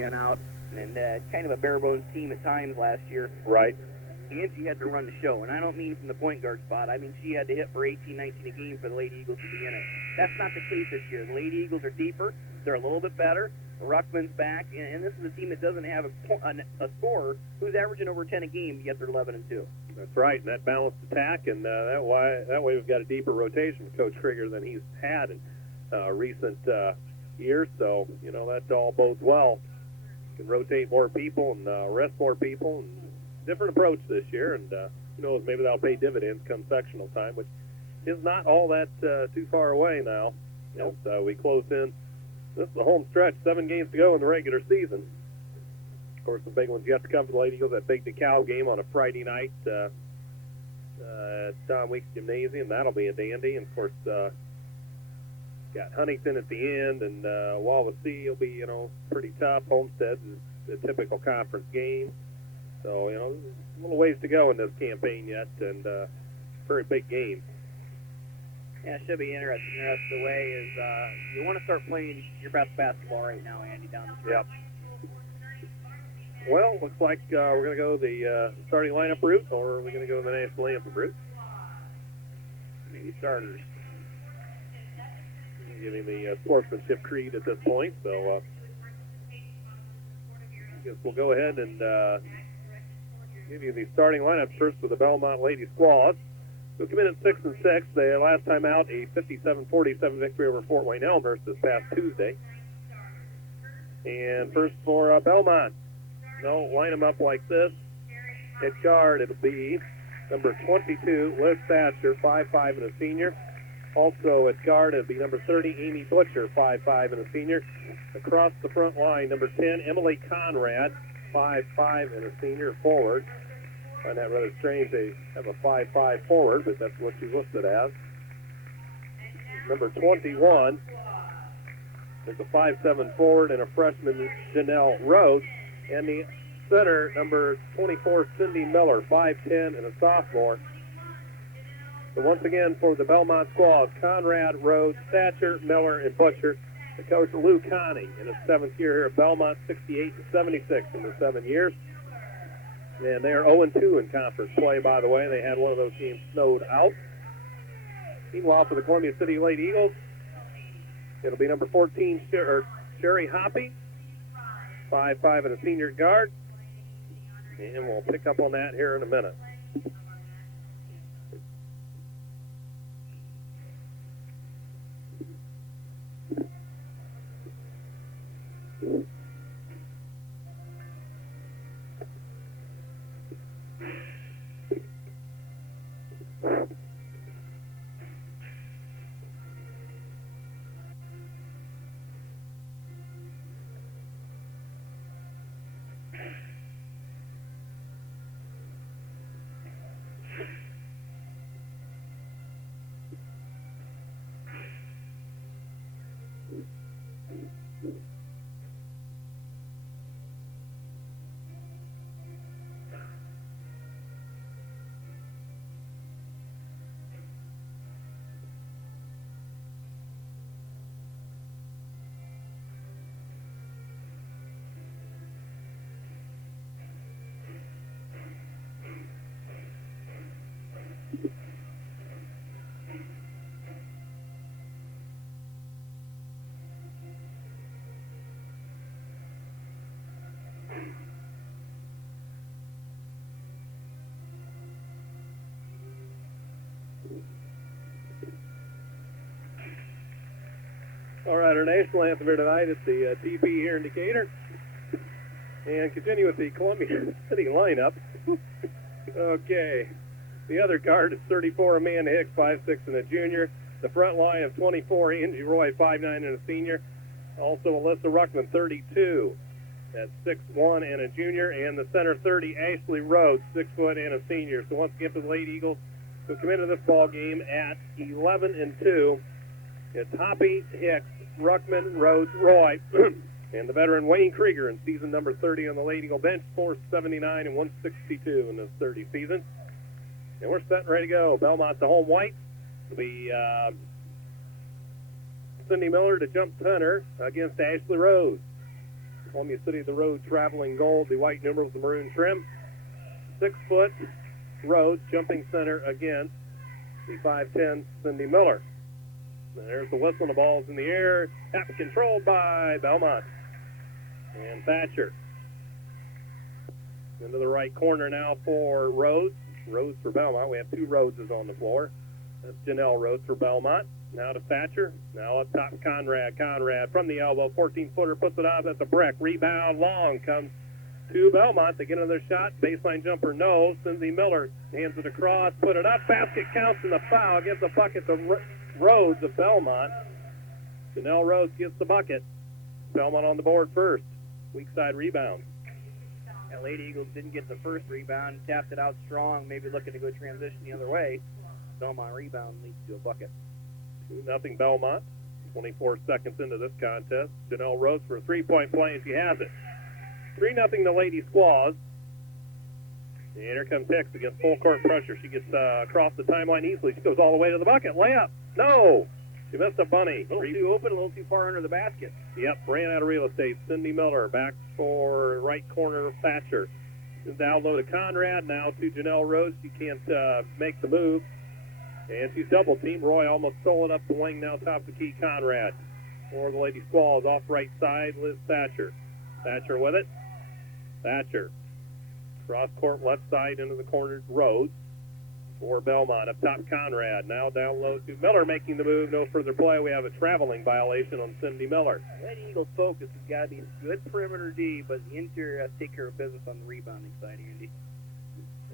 weekend out, and kind of a bare bones team at times last year. Right. Angie had to run the show, and I don't mean from the point guard spot. I mean she had to hit for 18, 19 a game for the Lady Eagles to be in it. That's not the case this year. The Lady Eagles are deeper. They're a little bit better. Ruckman's back, and this is a team that doesn't have a scorer who's averaging over 10 a game, yet they're 11-2. That's right, and that balanced attack, and that way we've got a deeper rotation with Coach Krieger than he's had in recent years. So, you know, that all bodes well. You can rotate more people and rest more people, and different approach this year, and who knows, maybe that'll pay dividends come sectional time, which is not all that too far away now. Nope. As we close in. This is the home stretch, 7 games to go in the regular season. Of course, the big ones yet to come for the Lady Eagles. That big DeKalb game on a Friday night at Don Weeks Gymnasium. That'll be a dandy. And, of course, got Huntington at the end, and Wawasee will be, you know, pretty tough. Homestead is a typical conference game. So, you know, there's a little ways to go in this campaign yet, and very big game. Yeah, it should be interesting. The rest of the way is you want to start playing your best basketball right now, Andy, down the stretch. Yep. Well, looks like we're going to go the starting lineup route, or are we going to go the national anthem route? Maybe starters. Giving the sportsmanship creed at this point, so I guess we'll go ahead and give you the starting lineup first for the Belmont Lady Squaws. Who come in at 6-6. They last time out a 57-47 victory over Fort Wayne Elmhurst this past Tuesday. And first for Belmont, they'll line them up like this. At guard, it'll be number 22, Liz Thatcher, 5'5" and a senior. Also at guard, it'll be number 30, Amy Butcher, 5'5" and a senior. Across the front line, number 10, Emily Conrad, 5'5" and a senior forward. I find that rather strange. They have a 5'5" forward, but that's what she's listed as. Number 21 is a 5'7" forward and a freshman, Janelle Rhodes. And the center, number 24, Cindy Miller, 5'10" and a sophomore. So once again for the Belmont Squaws, Conrad, Rhodes, Thatcher, Miller, and Butcher. The coach, Lou Conning, in his 7th year here at Belmont, 68-76 in the 7 years. And they are 0-2 in conference play, by the way. They had one of those teams snowed out. Meanwhile, for the Columbia City Lady Eagles, it'll be number 14, Sherry Hoppy, 5'5" and a senior guard. And we'll pick up on that here in a minute. All right, our national anthem here tonight is the DP here in Decatur. And continue with the Columbia City lineup. Okay. The other guard is 34, Amanda Hicks, 5'6" and a junior. The front line of 24, Angie Roy, 5'9" and a senior. Also Alyssa Ruckman, 32, at 6'1" and a junior. And the center, 30, Ashley Rhodes, 6 foot and a senior. So once again for the Lady Eagles, who come into this ball game at 11-2. It's Hoppy, Hicks, Ruckman, Rhodes, Roy, and the veteran Wayne Krieger in season number 30 on the Lady Eagle bench, 479 and 162 in this 30 season. And we're set and ready to go. Belmont's the home white. It'll be Cindy Miller to jump center against Ashley Rhodes. Columbia City, the road traveling gold, the white numerals, the maroon trim. 6-foot Rhodes jumping center against the 5'10" Cindy Miller. And there's the whistle, and the ball's in the air. That's controlled by Belmont. And Thatcher. Into the right corner now for Rhodes. Rhodes for Belmont. We have 2 Rhodeses on the floor. That's Janelle Rhodes for Belmont. Now to Thatcher. Now up top, Conrad. Conrad from the elbow. 14-footer puts it up at the brick. Rebound long comes to Belmont. They get another shot. Baseline jumper, no. Cindy Miller hands it across. Put it up. Basket counts in the foul. Gives the bucket to Rhodes of Belmont. Janelle Rhodes gets the bucket. Belmont on the board first. Weak side rebound. And Lady Eagles didn't get the first rebound. Tapped it out strong. Maybe looking to go transition the other way. Belmont rebound leads to a bucket. 2-0 Belmont. 24 seconds into this contest. Janelle Rhodes for a 3-point play, and she has it. 3-0 the Lady Squaws. And here comes Hicks against full court pressure. She gets across the timeline easily. She goes all the way to the bucket. Layup. No! She missed a bunny. A little too open, a little too far under the basket. Yep, ran out of real estate. Cindy Miller back for right corner Thatcher. Down low to Conrad. Now to Janelle Rhodes. She can't make the move. And she's double teamed. Roy almost stole it up the wing. Now top of the key, Conrad. For the Lady Squalls off right side, Liz Thatcher. Thatcher with it. Thatcher. Cross court left side into the corner, Rhodes. For Belmont. Up top, Conrad. Now down low to Miller making the move. No further play. We have a traveling violation on Cindy Miller. Lady Eagles' focus has got to be good perimeter D, but the interior has to take care of business on the rebounding side, Andy.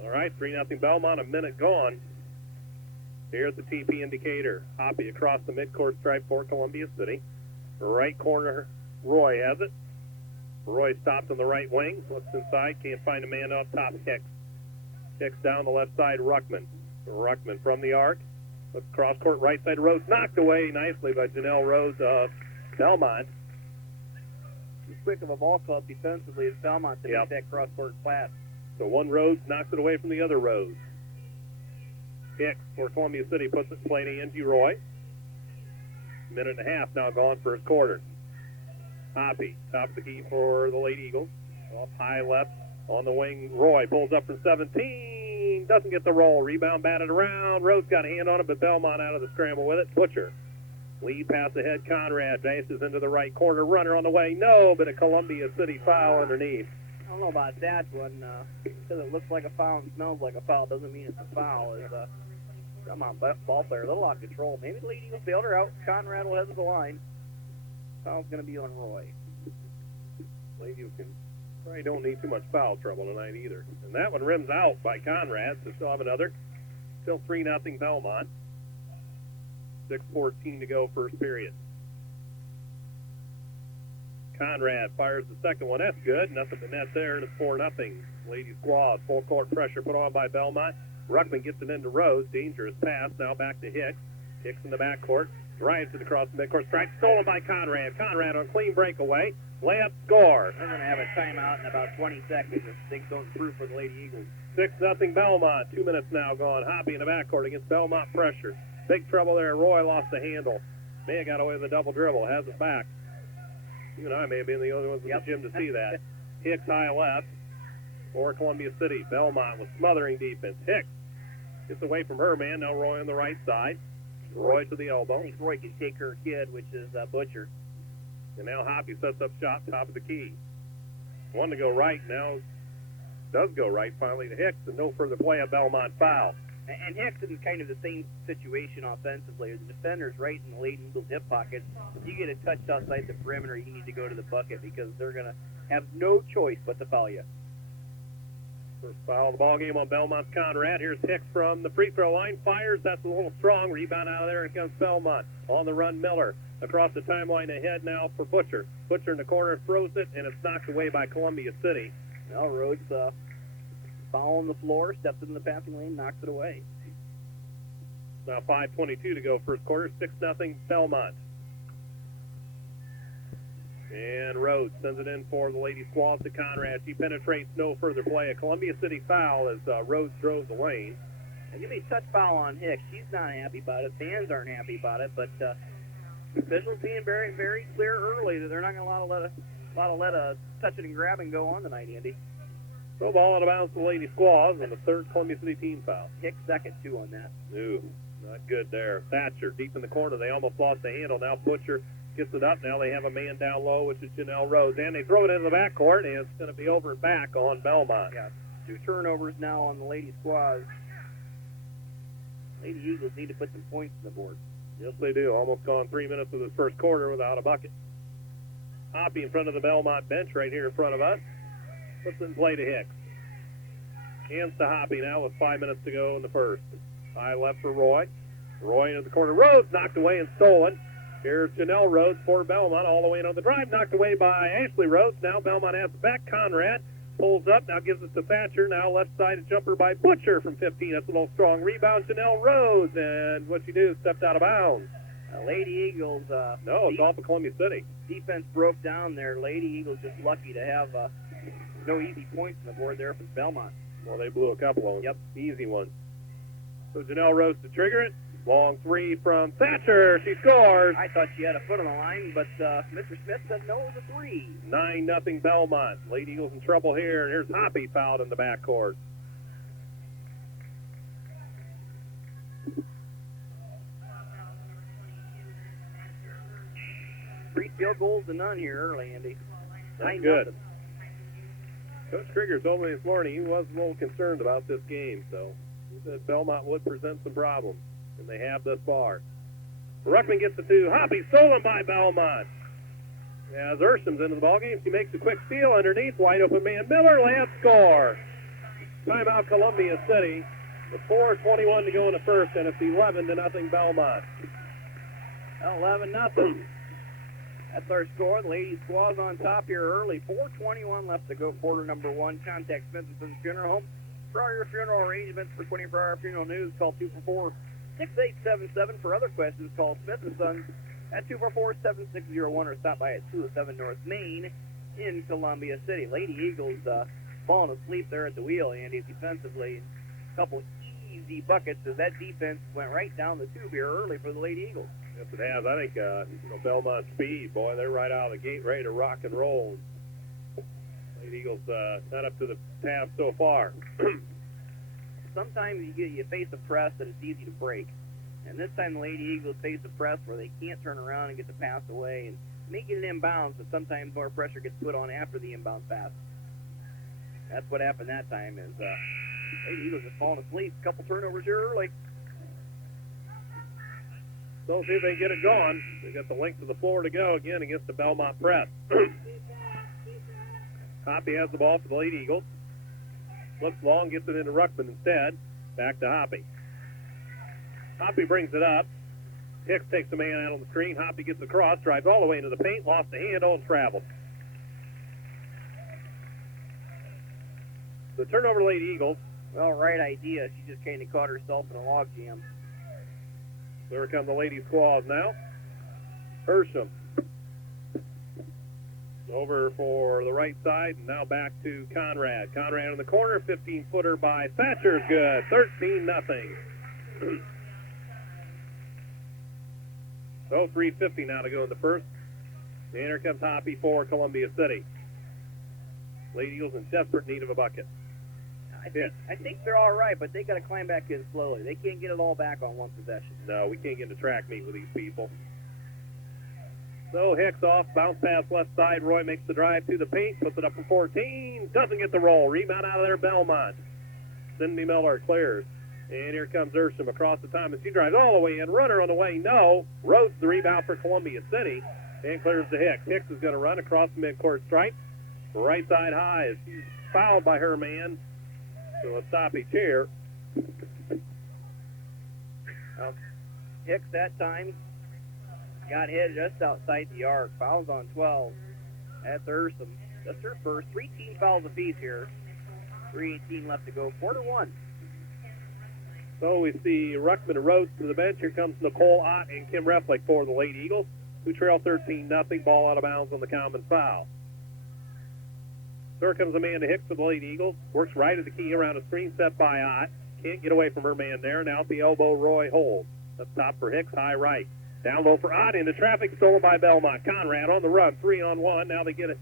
All right, 3-0 Belmont. A minute gone. Here's the TP indicator. Hoppy across the midcourt stripe for Columbia City. Right corner, Roy has it. Roy stops on the right wing. Looks inside. Can't find a man up top. Hicks. Hicks down the left side. Ruckman. Ruckman from the arc. Looks cross court right side. Rhodes knocked away nicely by Janelle Rhodes of Belmont. Too quick of a ball club defensively as Belmont to make that cross court pass. So one Rhodes knocks it away from the other Rhodes. Hicks for Columbia City puts it in play to Angie Roy. Minute and a half now gone first quarter. Hoppy, top of the key for the Lady Eagles. Off high left on the wing. Roy pulls up from 17. Doesn't get the roll. Rebound batted around. Rhodes got a hand on it, but Belmont out of the scramble with it. Butcher. Lead pass ahead. Conrad bases into the right corner. Runner on the way. No, but a Columbia City foul underneath. I don't know about that one. Because it looks like a foul and smells like a foul doesn't mean it's a foul. Come on, ball player, a little out of control. Maybe the Lady Eagles bailed her out. Conrad will head to the line. Foul's going to be on Roy. Lady Eagles probably don't need too much foul trouble tonight either. And that one rims out by Conrad, so still have another. Still 3-0 Belmont. 6:14 to go first period. Conrad fires the second one. That's good. Nothing but net there, and it's 4-0. Lady Squaws, full court pressure put on by Belmont. Ruckman gets it into Rose. Dangerous pass. Now back to Hicks. Hicks in the backcourt. Drives it across the midcourt stripe. Stolen by Conrad. Conrad on clean breakaway. Layup, score. They're going to have a timeout in about 20 seconds if things don't improve for the Lady Eagles. 6-0 Belmont. 2 minutes now gone. Hoppy in the backcourt against Belmont pressure. Big trouble there. Roy lost the handle. May have got away with a double dribble. Has it back. You and I may have been the only ones in the gym to see that. Hicks high left for Columbia City. Belmont with smothering defense. Hicks gets away from her man. Now Roy on the right side. Roy to the elbow. I think Roy can take her kid, which is Butcher. And now Hoppy sets up shop, top of the key. One to go right. Now does go right finally to Hicks. And no further play. A Belmont foul. And Hicks is kind of the same situation offensively. The defender's right in the Lady Eagles' hip pocket. If you get a touch outside the perimeter, you need to go to the bucket because they're going to have no choice but to foul you. First foul of the ball game on Belmont's Conrad. Here's Hicks from the free throw line. Fires. That's a little strong. Rebound out of there. And comes Belmont. On the run, Miller. Across the timeline ahead now for Butcher. Butcher in the corner throws it, and it's knocked away by Columbia City. Now Rhodes foul on the floor, steps in the passing lane, knocks it away. Now 5:22 to go first quarter. 6-0 Belmont. And Rhodes sends it in for the Lady Squaws to Conrad. She penetrates, no further play. A Columbia City foul as Rhodes drove the lane. Now, give me a touch foul on Hicks. She's not happy about it. Fans aren't happy about it, but officials being very, very clear early that they're not going to allow A lot of let a touch it and grab and go on tonight, Andy. So ball out of bounds to the Lady Squaws, and the third Columbia City team foul. Hicks second, too, on that. Ooh, not good there. Thatcher deep in the corner. They almost lost the handle. Now Butcher gets it up. Now they have a man down low, which is Janelle Rose. And they throw it into the backcourt, and it's going to be over and back on Belmont. Yeah, 2 turnovers now on the Lady Squaws. Lady Eagles need to put some points on the board. Yes, they do. Almost gone 3 minutes of this first quarter without a bucket. Hoppy in front of the Belmont bench right here in front of us. Puts it in play to Hicks. Hands to Hoppy now with 5 minutes to go in the first. High left for Roy. Roy into the corner. Rhodes knocked away and stolen. Here's Janelle Rhodes for Belmont all the way in on the drive. Knocked away by Ashley Rhodes. Now Belmont has it back. Conrad pulls up. Now gives it to Thatcher. Now left side jumper by Butcher from 15. That's a little strong rebound. Janelle Rhodes. And what she do? Stepped out of bounds. Lady Eagles. No, it's off of Columbia City. Defense broke down there. Lady Eagles just lucky to have no easy points on the board there for Belmont. Well, they blew a couple of them. Yep. Easy ones. So Janelle Rhodes to trigger it. Long three from Thatcher. She scores. I thought she had a foot on the line, but Mr. Smith said no, it was a 3. 9-0 Belmont. Lady Eagles in trouble here, and here's Hoppy fouled in the backcourt. Three field goals to none here early, Andy. That's good. Coach Krieger told me this morning he was a little concerned about this game, so he said Belmont would present some problems, and they have thus far. Ruckman gets the 2. Hoppy stolen by Belmont. As Ursham's into the ballgame, she makes a quick steal underneath. Wide open man Miller, layup, score. Timeout Columbia City. With 4:21 to go in the first, and it's 11-0 Belmont. 11-0. That's our score. The Lady Squaws on top here early. 4:21 left to go, quarter number 1. Contact Smith & Son's Funeral Home. For all your funeral arrangements for 24-hour funeral news, call 244-6877. For other questions, call Smith & Sons at 244-7601 or stop by at 207 North Main in Columbia City. Lady Eagles falling asleep there at the wheel, Andy, defensively. A couple easy buckets as that defense went right down the tube here early for the Lady Eagles. Yes, it has. I think Belmont speed, boy, they're right out of the gate ready to rock and roll. Lady Eagles not up to the task so far. Sometimes you face a press that it's easy to break. And this time the Lady Eagles face a press where they can't turn around and get the pass away and make it inbounds, but sometimes more pressure gets put on after the inbound pass. That's what happened that time is Lady Eagles just falling asleep. A couple turnovers here early. So see if they get it going. They got the length of the floor to go again against the Belmont press. Hoppy has the ball for the Lady Eagles. Looks long, gets it into Ruckman instead. Back to Hoppy. Hoppy brings it up. Hicks takes the man out on the screen. Hoppy gets across, drives all the way into the paint, lost the handle, and traveled. The turnover Lady Eagles. Well, right idea. She just kind of caught herself in a log jam. There come the Lady Squaws now. Hersham. Over for the right side, and now back to Conrad. Conrad in the corner, 15-footer by Thatcher is good. 13-0. So 3:50 now to go in the first. And here comes Hoppy for Columbia City. Lady Eagles in desperate need of a bucket. I think they're all right, but they got to climb back in slowly. They can't get it all back on one possession. No, we can't get into track meet with these people. So Hicks off, bounce pass left side. Roy makes the drive to the paint, puts it up for 14. Doesn't get the roll. Rebound out of there, Belmont. Cindy Miller clears. And here comes Ursham across the time, and she drives all the way in. Runner on the way, no. Rhodes the rebound for Columbia City, and clears to Hicks. Hicks is going to run across the midcourt stripe. Right side high. She's fouled by her man. So a stoppage here. Hicks that time got hit just outside the arc. Fouls on 12. That's Ursham. That's her first. 3 team fouls apiece here. 3:18 left to go. 4-1. So we see Ruckman and Rhodes to the bench. Here comes Nicole Ott and Kim Reflick for the Lady Eagles, who trail 13-0. Ball out of bounds on the common foul. So here comes Amanda Hicks for the Lady Eagles. Works right at the key around a screen set by Ott. Can't get away from her man there. Now at the elbow, Roy holds. Up top for Hicks, high right. Down low for Ott into traffic, stolen by Belmont. Conrad on the run, 3-on-1. Now they get it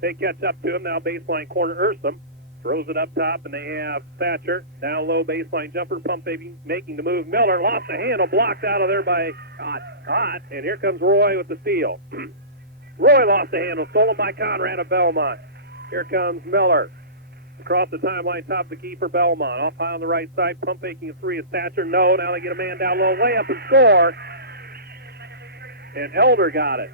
They catch up to him. Now baseline corner, Ursum. Throws it up top, and they have Thatcher. Down low, baseline jumper, pump making the move. Miller lost the handle, blocked out of there by Ott. And here comes Roy with the steal. Roy lost the handle, stolen by Conrad of Belmont. Here comes Miller. Across the timeline, top of the key for Belmont. Off high on the right side, pump making a three is Thatcher. No, now they get a man down low, layup and score. And Elder got it.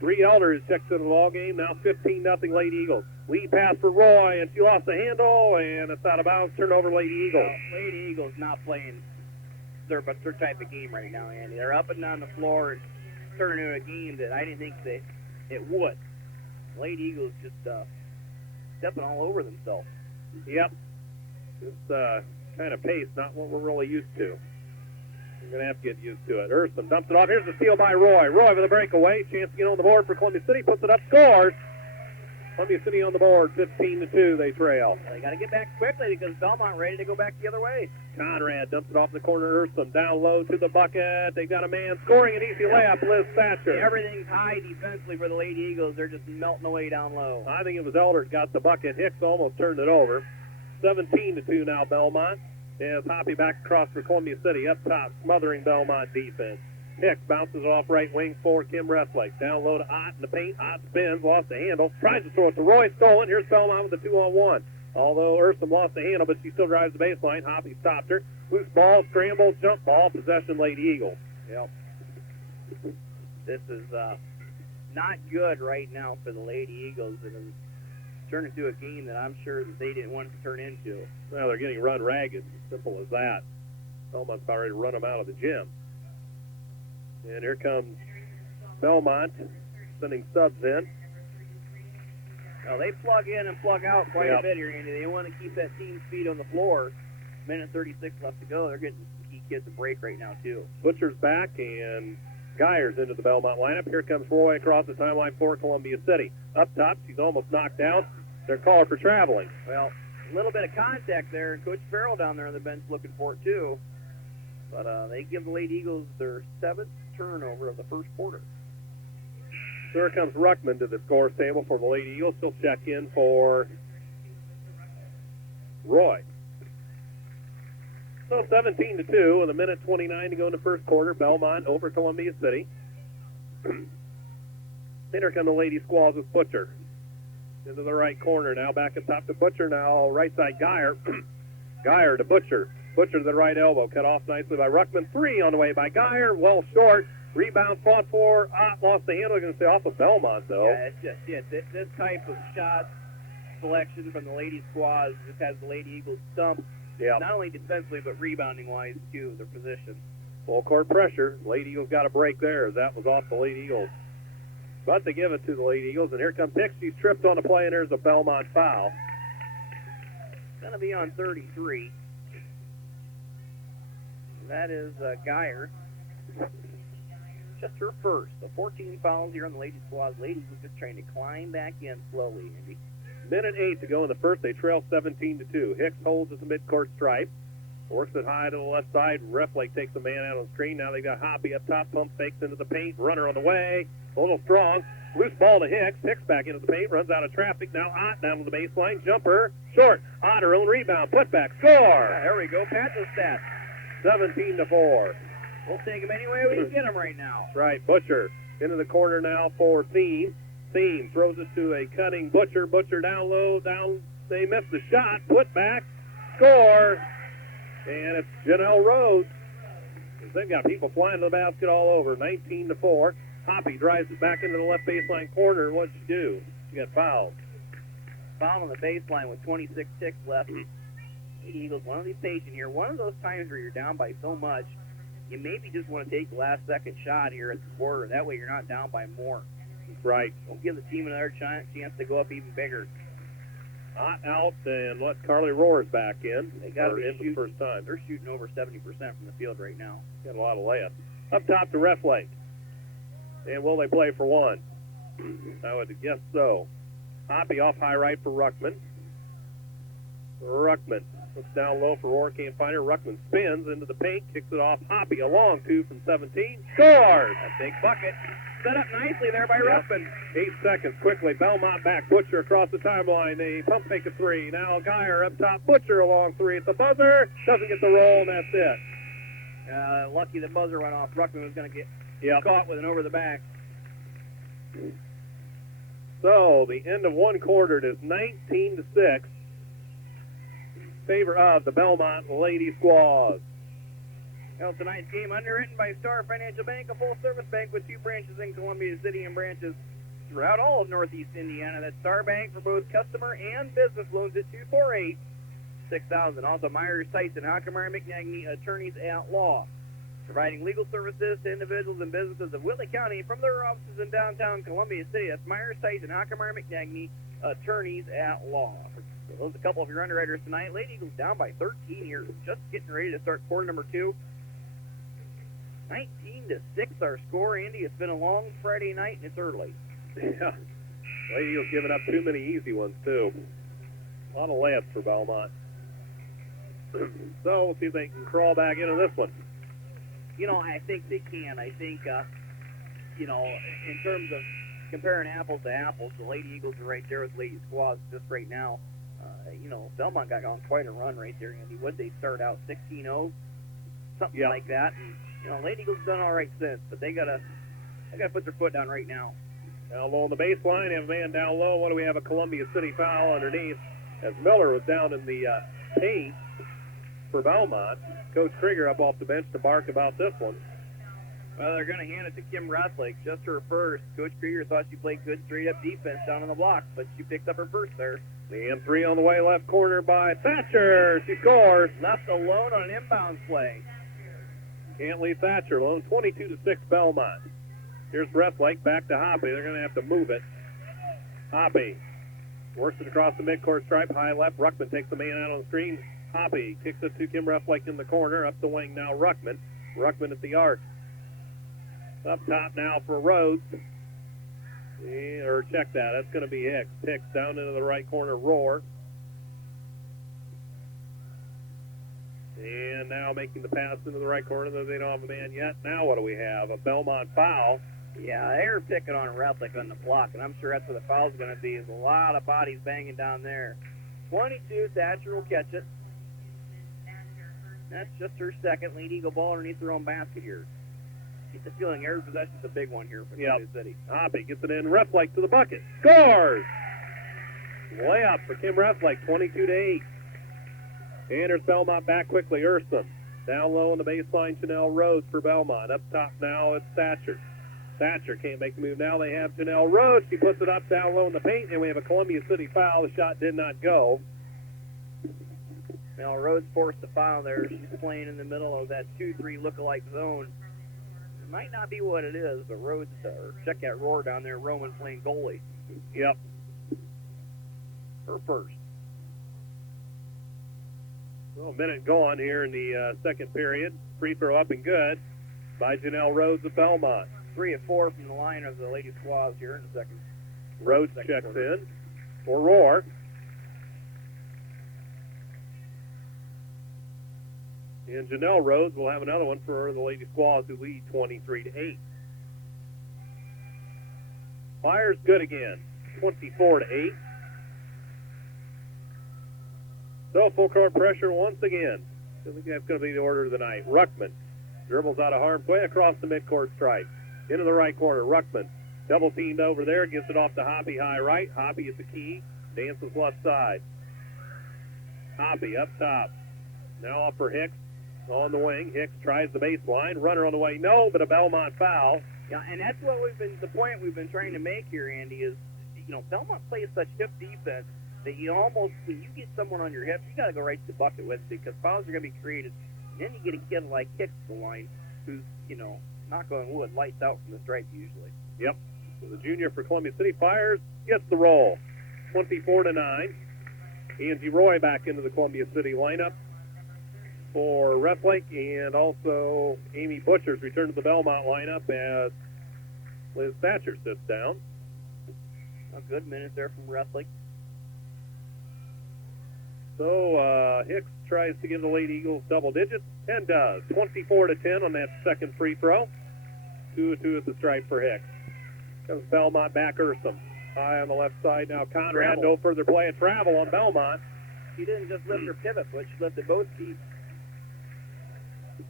Reed Elder is checked into the ball game. Now 15-0 Lady Eagles. Lead pass for Roy, and she lost the handle, and it's out of bounds. Turnover, Lady Eagles. Well, Lady Eagles not playing their type of game right now, Andy. They're up and down the floor and turning into a game that I didn't think it would. Lady Eagles just stepping all over themselves. Yep. This kind of pace, not what we're really used to. We're going to have to get used to it. Ursum dumps it off. Here's the steal by Roy. Roy with a breakaway. Chance to get on the board for Columbia City. Puts it up, scores. Columbia City on the board, 15-2. They trail. Well, they got to get back quickly because Belmont ready to go back the other way. Conrad dumps it off the corner. Ursum down low to the bucket. They got a man scoring an easy layup. Liz Thatcher. Everything's high defensively for the Lady Eagles. They're just melting away down low. I think it was Elder that got the bucket. Hicks almost turned it over. 17-2 now Belmont. As Hoppy back across for Columbia City. Up top, smothering Belmont defense. Hicks bounces off right wing for Kim Restlake. Down low to Ott in the paint. Ott spins, lost the handle. Tries to throw it to Roy, stolen. Here's Belmont with the 2-on-1. Although Ursum lost the handle, but she still drives the baseline. Hoppy stopped her. Loose ball, scramble, jump ball, possession, Lady Eagles. Yep. This is not good right now for the Lady Eagles. It has turned into a game that I'm sure that they didn't want it to turn into. Well, they're getting run ragged. Simple as that. Belmont's about ready to run them out of the gym. And here comes Belmont sending subs in. Well, they plug in and plug out quite a bit here, Andy. They want to keep that team speed on the floor. Minute 36 left to go. They're getting key kids a break right now, too. Butcher's back, and Geyer's into the Belmont lineup. Here comes Roy across the timeline for Columbia City. Up top, she's almost knocked out. They're calling for traveling. Well, a little bit of contact there. Coach Farrell down there on the bench looking for it, too. But they give the Lady Eagles their 7th turnover of the first quarter. So here comes Ruckman to the scores table for the Lady Eagles. He'll check in for Roy. So 17-2 with a minute 29 to go in the first quarter. Belmont over Columbia City. Then here come the Lady Squalls with Butcher. Into the right corner now, back up top to Butcher. Now right side Geyer. Geyer to Butcher. Butcher to the right elbow. Cut off nicely by Ruckman. 3 on the way by Geyer. Well short. Rebound fought for. Lost the handle. Going to stay off of Belmont, though. Yeah, it's just it. This type of shot selection from the Lady Squaws just has the Lady Eagles stumped. Yeah. Not only defensively, but rebounding-wise, too, their position. Full court pressure. Lady Eagles got a break there. That was off the Lady Eagles. But they give it to the Lady Eagles, and here comes Hicks. She's tripped on the play, and there's a Belmont foul. It's going to be on 33. That is Geyer. Just her first. So 14 fouls here on the Lady Squaws. Ladies was just trying to climb back in slowly, Andy. Minute 8 to go in the first. They trail 17-2. Hicks holds at the midcourt stripe. Works it high to the left side. Reflake takes a man out on the screen. Now they've got Hoppy up top. Pump fakes into the paint. Runner on the way. A little strong. Loose ball to Hicks. Hicks back into the paint. Runs out of traffic. Now Ott down to the baseline. Jumper. Short. Ott her own rebound. Put back. Score. Yeah, there we go. Pat the stats. 17-4. We'll take him any way we can get him right now. That's right. Butcher into the corner now for Thiem. Thiem throws it to a cutting Butcher. Butcher down low. Down. They missed the shot. Put back. Score. And it's Janelle Rhodes. They've got people flying to the basket all over. 19-4. Hoppy drives it back into the left baseline corner. What'd she do? She got fouled. Foul on the baseline with 26 ticks left. Eagles, one of these patient here. One of those times where you're down by so much, you maybe just want to take the last second shot here at the quarter. That way you're not down by more. Right. Don't give the team another chance to go up even bigger. Ott out, and let Carly Roars back in. They got in for the first time. They're shooting over 70% from the field right now. Got a lot of layups. Up top to Reflake. And will they play for one? I would guess so. Hoppy off high right for Ruckman. Ruckman Looks down low for Roar, can't find her. Ruckman spins into the paint, kicks it off. Hoppy, a long two from 17. Scores! A big bucket. Set up nicely there by Ruckman. 8 seconds, quickly. Belmont back. Butcher across the timeline. They pump fake a three. Now Geyer up top. Butcher a long three at the buzzer. Doesn't get the roll, and that's it. Lucky the buzzer went off. Ruckman was going to get Yep. caught with an over the back. So the end of one quarter, it is 19-6. Favor of the Belmont Lady Squaws. Well, tonight's game underwritten by Star Financial Bank, a full-service bank with 2 branches in Columbia City and branches throughout all of Northeast Indiana. That's Star Bank for both customer and business loans at 248-6000. Also, Myers Tyson, Hockemeyer McNagny, attorneys at law, providing legal services to individuals and businesses of Whitley County from their offices in downtown Columbia City. That's Myers Tyson, Hockemeyer McNagny, attorneys at law. So those are a couple of your underwriters tonight. Lady Eagles down by 13 here, just getting ready to start quarter number 2. 19-6 our score, Andy. It's been a long Friday night, and it's early. Yeah. Lady Eagles giving up too many easy ones, too. A lot of layups for Belmont. So we'll see if they can crawl back into this one. You know, I think they can. I think, you know, in terms of comparing apples to apples, the Lady Eagles are right there with Lady Squaws just right now. You know, Belmont got on quite a run right there, Andy. Would they start out 16-0? Something like that. And, you know, Lady Eagles done all right since, but they gotta put their foot down right now. Down low on the baseline, have a man down low. What do we have? A Columbia City foul underneath as Miller was down in the paint for Belmont. Coach Krieger up off the bench to bark about this one. Well, they're going to hand it to Kim Rothlick, just her first. Coach Krieger thought she played good straight-up defense down on the block, but she picked up her first there. And 3 on the way, left corner by Thatcher. She scores. Left alone on an inbound play. Can't leave Thatcher alone. 22-6 Belmont. Here's Rothlick back to Hoppy. They're going to have to move it. Hoppy works it across the midcourt stripe, high left. Ruckman takes the man out on the screen. Hoppy kicks it to Kim Rothlick in the corner. Up the wing now, Ruckman. Ruckman at the arc. Up top now for Rhodes. Or check that. That's going to be Hicks. Hicks down into the right corner, Roar. And now making the pass into the right corner, though they don't have a man yet. Now what do we have? A Belmont foul. Yeah, they were picking on Rothlick on the block, and I'm sure that's where the foul's going to be, is a lot of bodies banging down there. 22, Thatcher will catch it. That's just her second. Lady Eagle ball underneath their own basket here. Get the feeling every possession's a big one here for Columbia City. Hoppy gets it in. Rothlick to the bucket. Scores! Layup for Kim Rothlick, 22-8. Anders Belmont back quickly. Urson down low on the baseline. Chanel Rhodes for Belmont. Up top now it's Thatcher. Thatcher can't make the move now. They have Janelle Rhodes. She puts it up down low in the paint, and we have a Columbia City foul. The shot did not go. Now Rhodes forced the foul there. She's playing in the middle of that 2-3 lookalike zone. It might not be what it is, but Rhodes, check that Roar down there, Roman playing goalie. Yep. Her first. Well, a minute gone here in the second period. Free throw up and good by Janelle Rhodes of Belmont. 3 of 4 from the line of the Lady Squaws here in the second. Rhodes checks in for Roar. And Janelle Rhodes will have another one for the Lady Squaws, who lead 23-8. Fires good again, 24-8. So full court pressure once again. I think that's going to be the order of the night. Ruckman dribbles out of harm's way across the midcourt stripe. Into the right corner, Ruckman double teamed over there, gives it off to Hoppy high right. Hoppy at the key, dances left side. Hoppy up top. Now off for Hicks on the wing. Hicks tries the baseline. Runner on the way, no, but a Belmont foul. Yeah, and that's what the point we've been trying to make here, Andy, is, you know, Belmont plays such hip defense that you almost, when you get someone on your hips, you got to go right to the bucket with it, because fouls are going to be created. And then you get a kid like Hicks to the line who's, you know, knock on wood, lights out from the stripe usually. Yep. So the junior for Columbia City fires, gets the roll. 24-9. Angie Roy back into the Columbia City lineup for Rothlick, and also Amy Butcher's return to the Belmont lineup as Liz Thatcher sits down. A good minute there from Rothlick. So Hicks tries to give the Lady Eagles double digits and does. 24-10 on that second free throw. 2-2 at the stripe for Hicks. Comes Belmont back Ersum. High on the left side now. Conrad, no further play. A travel on Belmont. She didn't just lift her pivot foot, she lifted both feet.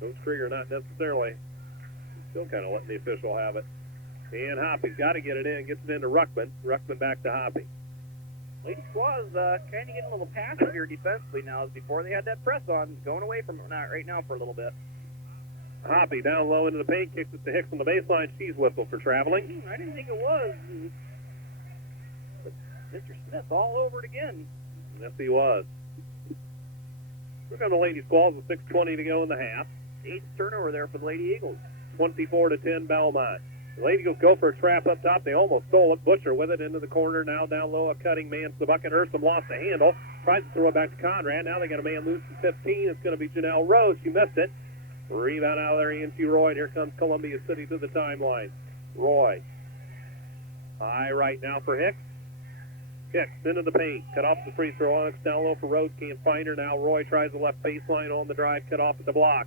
Coach Krieger not necessarily. Still kind of letting the official have it. And Hoppy's got to get it in. Gets it into Ruckman. Ruckman back to Hoppy. Lady Squaws kind of getting a little passive here defensively now. As before they had that press on, going away from it right now for a little bit. Hoppy down low into the paint, kicks it to Hicks on the baseline. She's whistled for traveling. I didn't think it was. But Mr. Smith all over it again. Yes, he was. Look on the Lady Squalls with 6:20 to go in the half. 8th turnover there for the Lady Eagles. 24-10 Belmont. The Lady Eagles go for a trap up top. They almost stole it. Butcher with it into the corner. Now down low, a cutting man to the bucket. Ursum lost the handle. Tries to throw it back to Conrad. Now they got a man loose from 15. It's going to be Janelle Rose. She missed it. Rebound out of there, Angie Roy. Here comes Columbia City to the timeline. Roy. High right now for Hicks. Hicks into the paint. Cut off the free throw. Onyx down low for Rose. Can't find her. Now Roy tries the left baseline on the drive. Cut off at the block.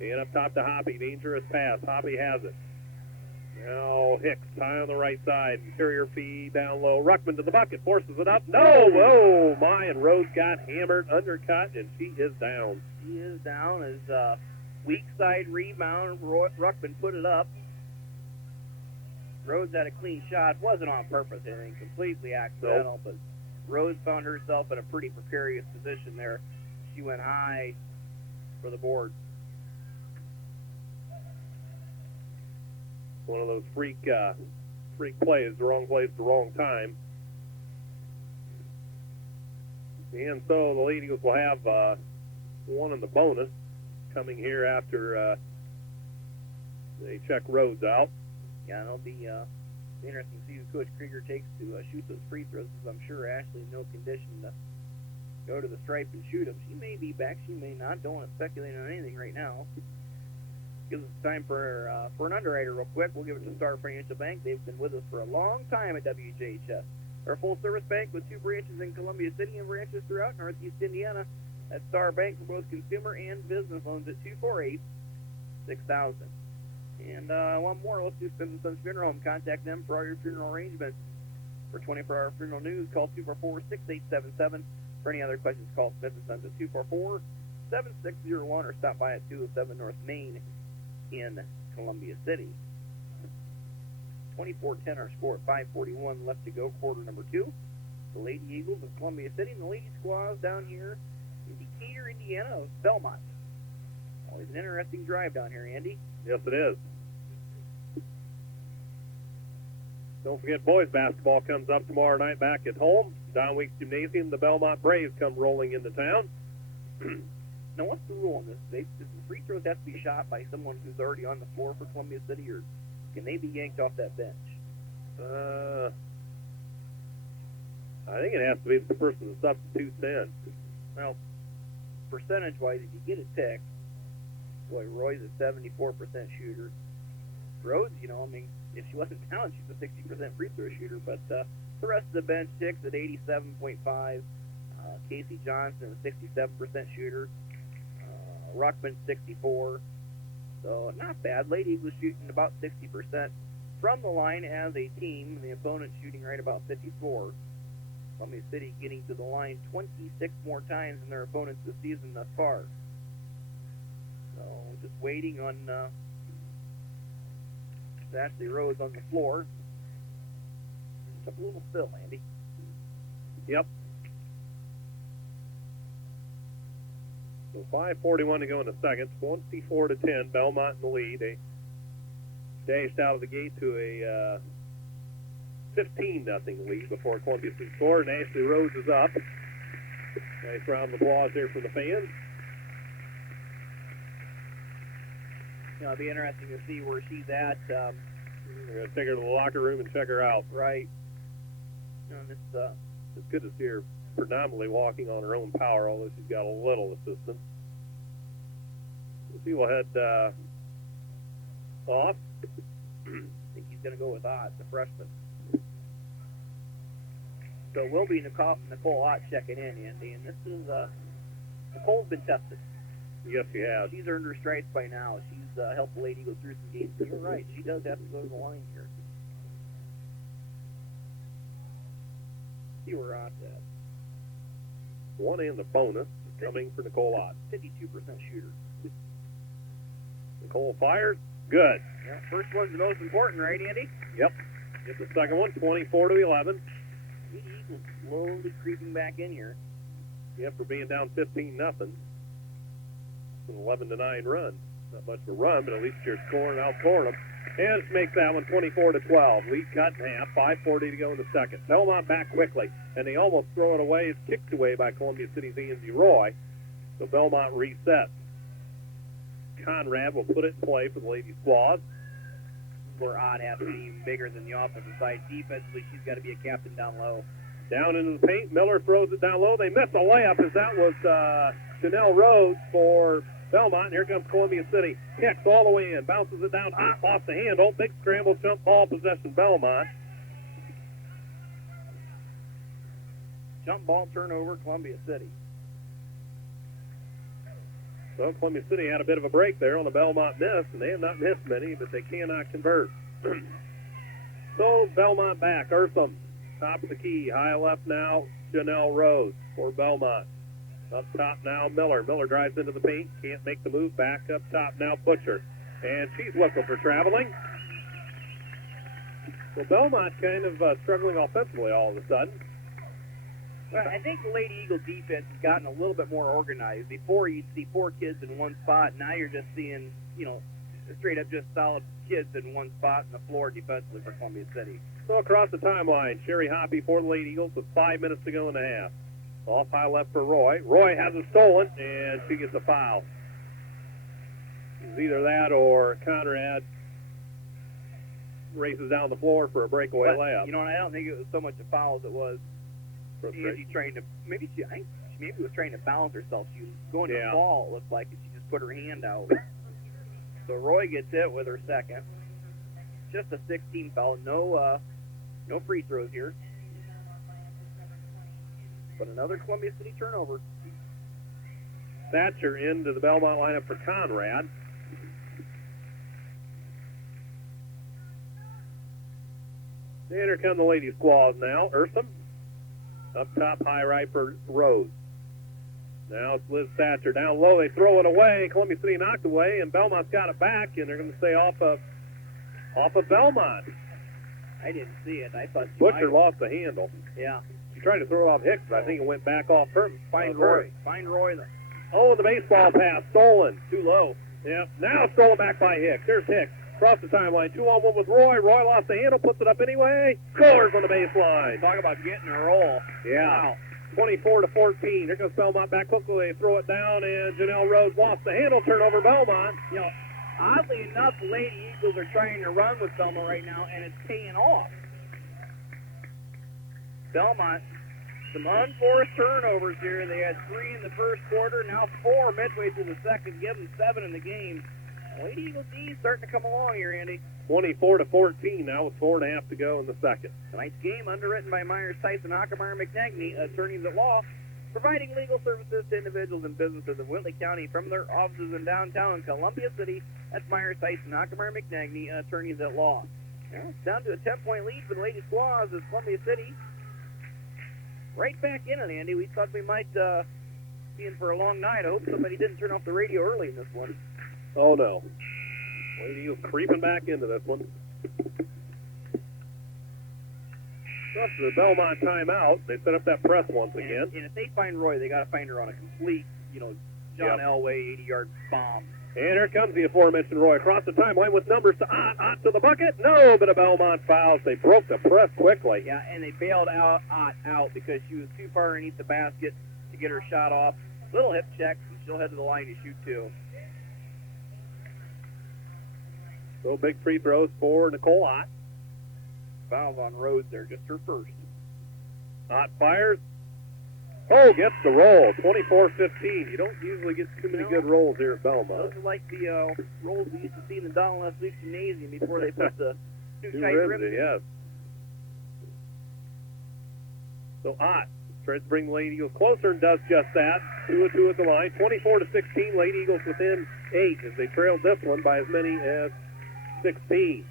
And up top to Hoppy. Dangerous pass. Hoppy has it. Now Hicks high on the right side. Interior feed down low. Ruckman to the bucket. Forces it up. No! Oh, my. And Rose got hammered, undercut, and she is down. She is down as weak side rebound. Ruckman put it up. Rose had a clean shot. Wasn't on purpose, anything. Completely accidental. Nope. But Rose found herself in a pretty precarious position there. She went high for the board. One of those freak plays, the wrong place, the wrong time. And so the Lady Eagles will have one in the bonus coming here after they check Rhodes out. Yeah, it'll be interesting to see who Coach Krieger takes to shoot those free throws, because I'm sure Ashley's no condition to go to the stripe and shoot them. She may be back, she may not. Don't want to speculate on anything right now. Gives us time for an underwriter real quick. We'll give it to Star Financial Bank. They've been with us for a long time at WJHS. Our full-service bank with 2 branches in Columbia City and branches throughout Northeast Indiana. At Star Bank for both consumer and business loans at 248-6000. And one more, let's do Smith & Sons Funeral Home. Contact them for all your funeral arrangements. For 24-hour funeral news, call 244-6877. For any other questions, call Smith & Sons at 244-7601 or stop by at 207 North Main in Columbia City. 24-10 our score at 5:41 left to go, quarter number 2. The Lady Eagles of Columbia City and the Lady Squaws down here in Decatur, Indiana of Belmont. Always an interesting drive down here, Andy. Yes, it is. Don't forget, boys basketball comes up tomorrow night back at home. Don Weeks Gymnasium. The Belmont Braves come rolling into town. Now, what's the rule on this? Does the free throws have to be shot by someone who's already on the floor for Columbia City, or can they be yanked off that bench? I think it has to be the person that substitutes in. Well, percentage-wise, if you get it picked, boy, Roy's a 74% shooter. Rhodes, if she wasn't talented, she's a 60% free throw shooter, but the rest of the bench, Hicks at 87.5%, Casey Johnson, a 67% shooter, Ruckman, 64%, so not bad. Lady Eagles shooting about 60% from the line as a team, the opponent shooting right about 54%. Columbia City getting to the line 26 more times than their opponents this season thus far. So just waiting on Ashley Rose on the floor. Took a little spill, Andy. Yep. So 5:41 to go in the second. 24-10. Belmont in the lead. They dashed out of the gate to a 15-0 lead before Columbia City scored, and Ashley Rose is up. Nice round of applause here from the fans. It'll be interesting to see where she's at. We're going to take her to the locker room and check her out. Right. It's good to see her predominantly walking on her own power, although she's got a little assistance. She will head off. I think he's going to go with Ott, the freshman. So it will be Nicole Ott checking in, Andy. And this is, Nicole's been tested. Yes, she has. She's earned her stripes by now. She's helped the Lady Eagles through some games. But you're right. She does have to go to the line here. See where Ott's at. One and the bonus coming for Nicole Ott. 52% shooter. Nicole fires. Good. Yeah, first one's the most important, right, Andy? Yep. Get the second one, 24-11. Lady Eagles slowly creeping back in here. Yep, for being down 15-0. It's an 11-9 run. Not much of a run, but at least you're outscoring them. And makes that one 24-12. Lead cut in half. 5:40 to go in the second. Belmont back quickly, and they almost throw it away. It's kicked away by Columbia City's Angie Roy. So Belmont resets. Conrad will put it in play for the Lady Squaws. Where Ott has to be even bigger than the offensive side. Defensively, she's got to be a captain down low. Down into the paint. Miller throws it down low. They miss a layup as that was Chanel Rhodes for Belmont. And here comes Columbia City. Kicks all the way in. Bounces it down off the handle. Big scramble, jump ball, possession Belmont. Jump ball turnover, Columbia City. So Columbia City had a bit of a break there on the Belmont miss, and they have not missed many, but they cannot convert. So Belmont back. Eartham, top of the key, high left now. Janelle Rose for Belmont. Up top now, Miller. Miller drives into the paint, can't make the move. Back up top now, Butcher. And she's whistled for traveling. So Belmont kind of struggling offensively all of a sudden. Well, I think the Lady Eagle defense has gotten a little bit more organized. Before, you'd see 4 kids in one spot. Now you're just seeing, straight up just solid kids in one spot on the floor defensively for Columbia City. So across the timeline, Sherry Hoppy for the Lady Eagles with 5 minutes to go in the half. Off high left for Roy. Roy has it stolen, and she gets a foul. It's either that or Conrad races down the floor for a breakaway layup. I don't think it was so much a foul as it was Angie trying to, maybe was trying to balance herself. She was going to fall, it looked like, and she just put her hand out. So Roy gets it with her second. Just a 16 foul. No free throws here. But another Columbia City turnover. Thatcher into the Belmont lineup for Conrad. And here come the Lady Squaws now. Eartham. Up top, high right for Rose. Now it's Liz Thatcher down low. They throw it away. Columbia City knocked away, and Belmont's got it back, and they're going to stay off of Belmont. I didn't see it. I thought Butcher lost the handle. Yeah. She tried to throw it off Hicks, but I think it went back off her. Find Roy. Oh, and the baseball pass stolen. Too low. Yeah. Now stolen back by Hicks. Here's Hicks. Across the timeline, 2-on-1 with Roy. Roy lost the handle, puts it up anyway. Scores on the baseline. Talk about getting a roll. Yeah. Wow. 24-14. Here comes Belmont back quickly. They throw it down, and Janelle Rose lost the handle. Turnover, Belmont. Oddly enough, the Lady Eagles are trying to run with Belmont right now, and it's paying off. Belmont, some unforced turnovers here. They had 3 in the first quarter, now 4 midway through the second. Give them 7 in the game. Lady Eagles D starting to come along here, Andy. 24-14 now with 4.5 to go in the second. Tonight's game underwritten by Myers Tyson Hockemeyer McNagny, attorneys at law, providing legal services to individuals and businesses of Whitley County from their offices in downtown Columbia City. That's Myers Tyson Hockemeyer McNagny, attorneys at law. Now it's down to a 10-point lead for the Lady Squaws as Columbia City right back in it, Andy. We thought we might be in for a long night. I hope somebody didn't turn off the radio early in this one. Oh, no. Lady Eagles creeping back into this one. That's the Belmont timeout. They set up that press once again. And if they find Roy, they got to find her on a complete, John Elway 80-yard bomb. And here comes the aforementioned Roy across the timeline with numbers to Ott to the bucket. No, but a Belmont fouls. They broke the press quickly. Yeah, and they bailed Ott out because she was too far underneath the basket to get her shot off. Little hip check, and she'll head to the line to shoot 2. So big free throws for Nicole Ott. Fouls on Rhodes there, just her first. Ott fires. Oh, gets the roll. 24-15. You don't usually get too many good rolls here at Belmont. Those are like the rolls we used to see in the Donald S. Luke Gymnasium before they put the new tight rims in. Yes. So Ott tries to bring the Lady Eagles closer and does just that. 2-2 at the line. 24-16. Lady Eagles within 8 as they trailed this one by as many as 16.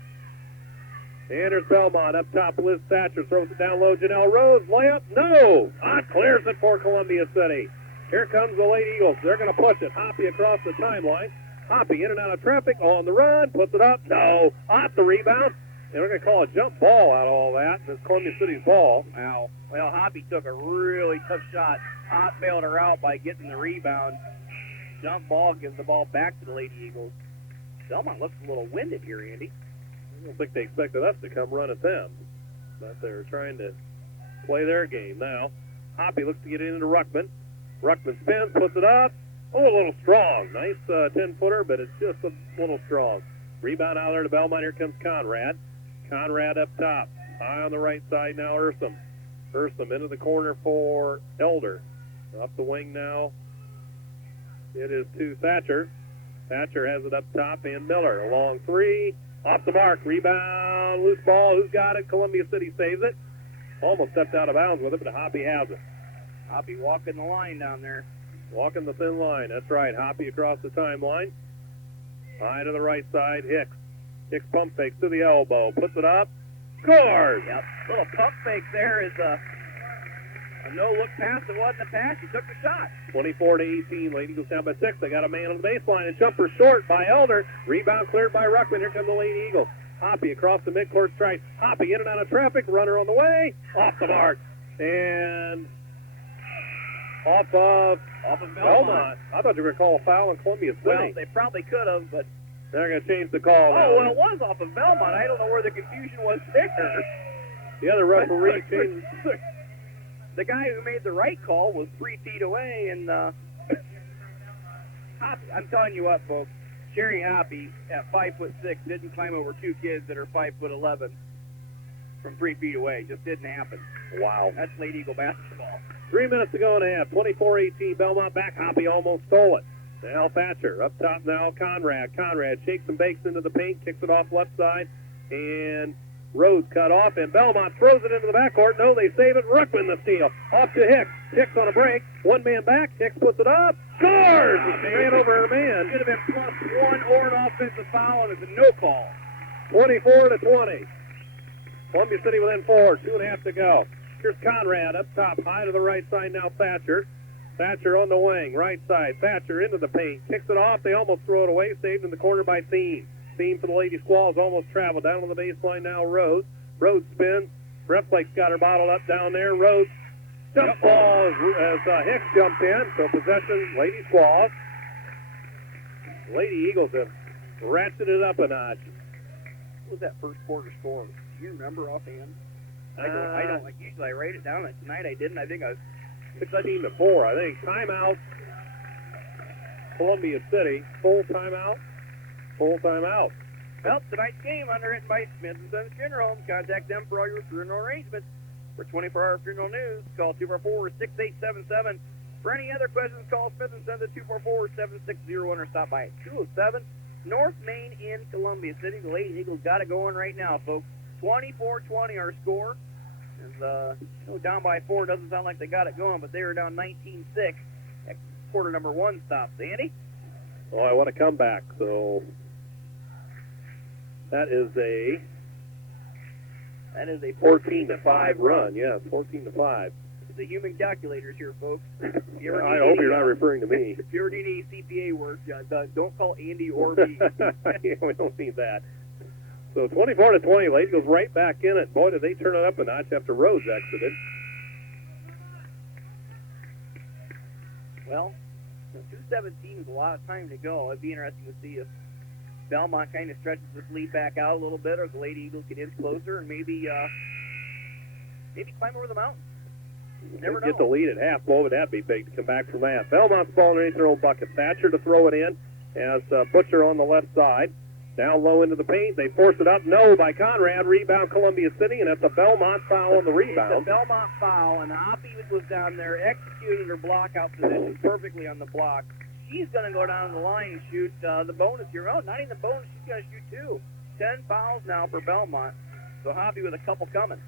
And there's Belmont up top. Liz Thatcher throws it down low. Janelle Rose, layup, no! Ott clears it for Columbia City. Here comes the Lady Eagles. They're going to push it. Hoppy across the timeline. Hoppy in and out of traffic, on the run, puts it up, no! Ott the rebound. And we're going to call a jump ball out of all that. It's Columbia City's ball. Wow. Well, Hoppy took a really tough shot. Ott bailed her out by getting the rebound. Jump ball gives the ball back to the Lady Eagles. Belmont looks a little winded here, Andy. I don't think they expected us to come run at them, but they're trying to play their game now. Hoppy looks to get it into Ruckman. Ruckman spins, puts it up. Oh, a little strong. Nice 10-footer, but it's just a little strong. Rebound out there to Belmont. Here comes Conrad. Conrad up top. High on the right side now, Ursum. Ursum into the corner for Elder. Up the wing now. It is to Thatcher. Thatcher has it up top, and Miller. A long three. Off the mark. Rebound. Loose ball. Who's got it? Columbia City saves it. Almost stepped out of bounds with it, but Hoppy has it. Hoppy walking the line down there. Walking the thin line. That's right. Hoppy across the timeline. High to the right side. Hicks. Hicks pump fakes to the elbow. Puts it up. Scores! Yep. Little pump fake there is a no-look pass. It wasn't a pass. He took the shot. 24-18. Lady Eagles down by 6. They got a man on the baseline. And jumper short by Elder. Rebound cleared by Ruckman. Here come the Lady Eagles. Hoppy across the midcourt stripe. Hoppy in and out of traffic. Runner on the way. Off the mark. And off of Belmont. I thought you were going to call a foul on Columbia City. Well, they probably could have, but... They're going to change the call now. Oh, well, it was off of Belmont. I don't know where the confusion was there. The other referee changed... The guy who made the right call was 3 feet away, and I'm telling you what, folks, Sherry Hoppy at 5'6" didn't climb over 2 kids that are 5'11" from 3 feet away. Just didn't happen. Wow. That's Lady Eagle basketball. 3 minutes to go in the half. 24-18. Belmont back. Hoppy almost stole it. Now Thatcher. Up top now Conrad. Conrad shakes and bakes into the paint, kicks it off left side, and Rhodes cut off, and Belmont throws it into the backcourt. No, they save it. Ruckman the steal. Off to Hicks. Hicks on a break. One man back. Hicks puts it up. Scores! He ran over her man. Should have been +1 or an offensive foul, and it's a no call. 24-20. Columbia City within 4. 2.5 to go. Here's Conrad up top. High to the right side now Thatcher. Thatcher on the wing. Right side. Thatcher into the paint. Kicks it off. They almost throw it away. Saved in the corner by Thiem. Thiem for the Lady Squalls almost traveled. Down on the baseline now Rhodes. Rhodes spins. Breastplate's got her bottled up down there. Rhodes. Jump ball as Hicks jumped in. So possession, Lady Squalls. Lady Eagles have ratcheted it up a notch. What was that first quarter score? Do you remember offhand? I don't. Like usually I write it down. Tonight I didn't. I think I was 16-4, I think. Timeout. Columbia City. Full timeout. Full timeout. Well, tonight's game underwritten by Smith & Sons Funeral Home. Contact them for all your funeral arrangements. For 24-hour funeral news, call 244-6877. For any other questions, call Smith & Sons at 244-7601 or stop by at 207 North Main in Columbia City. The Lady Eagles got it going right now, folks. 24-20 our score. Down by 4 doesn't sound like they got it going, but they were down 19-6 at quarter number 1 stops. Andy? Well, I want to come back, so that is a 14-5 run. Yeah, 14-5. The human calculators here, folks. I hope you're not referring to me. If you ever need any CPA work, don't call Andy or me. Yeah, we don't need that. So 24-20, Lady goes right back in it. Boy, did they turn it up a notch after Rose exited. Well, 2:17 is a lot of time to go. It'd be interesting to see if Belmont kind of stretches this lead back out a little bit, or the Lady Eagles get in closer and maybe climb over the mountain. Never know. Get the lead at half. Boy, would that be big to come back from that. Belmont's ball underneath their own bucket. Thatcher to throw it in as Butcher on the left side. Down low into the paint. They force it up. No by Conrad. Rebound Columbia City, and that's a Belmont foul on the rebound. It's a Belmont foul, and Hoppy was down there executing her block out position perfectly on the block. She's going to go down the line and shoot the bonus here. Oh, not even the bonus. She's going to shoot 2. 10 fouls now for Belmont. So Hoppy with a couple coming.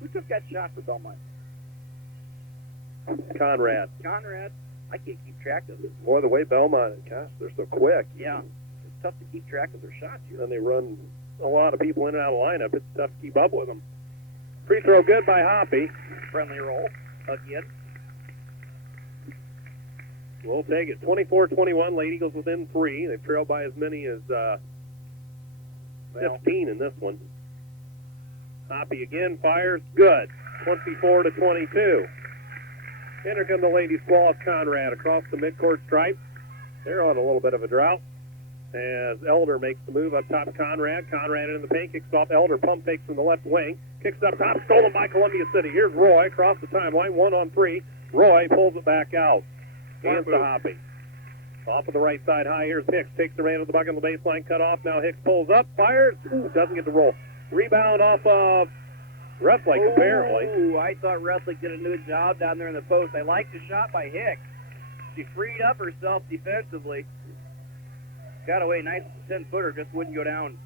Who took that shot for Belmont? Conrad. Conrad? I can't keep track of it. Boy, the way Belmont, gosh, they're so quick. Yeah. It's tough to keep track of their shots here. And they run a lot of people in and out of lineup. It's tough to keep up with them. Free throw good by Hoppy. Friendly roll again. We'll take it. 24-21. Lady Eagles within 3. They've trailed by as many as 15 in this one. Hoppy again fires. Good. 24-22. And here come the ladies' Squall Conrad across the midcourt stripe. They're on a little bit of a drought as Elder makes the move up top to Conrad. Conrad into the paint, kicks off Elder. Pump fakes from the left wing. Kicks it up top, stolen by Columbia City. Here's Roy across the timeline, 1-on-3. Roy pulls it back out. Hands to Hoppy. Off of the right side high, here's Hicks. Takes the man to the bucket on the baseline, cut off. Now Hicks pulls up, fires. Ooh, doesn't get the roll. Rebound off of Reslick, apparently. Ooh, I thought Reslick did a good job down there in the post. I liked the shot by Hicks. She freed up herself defensively. Got away, nice 10-footer, just wouldn't go down.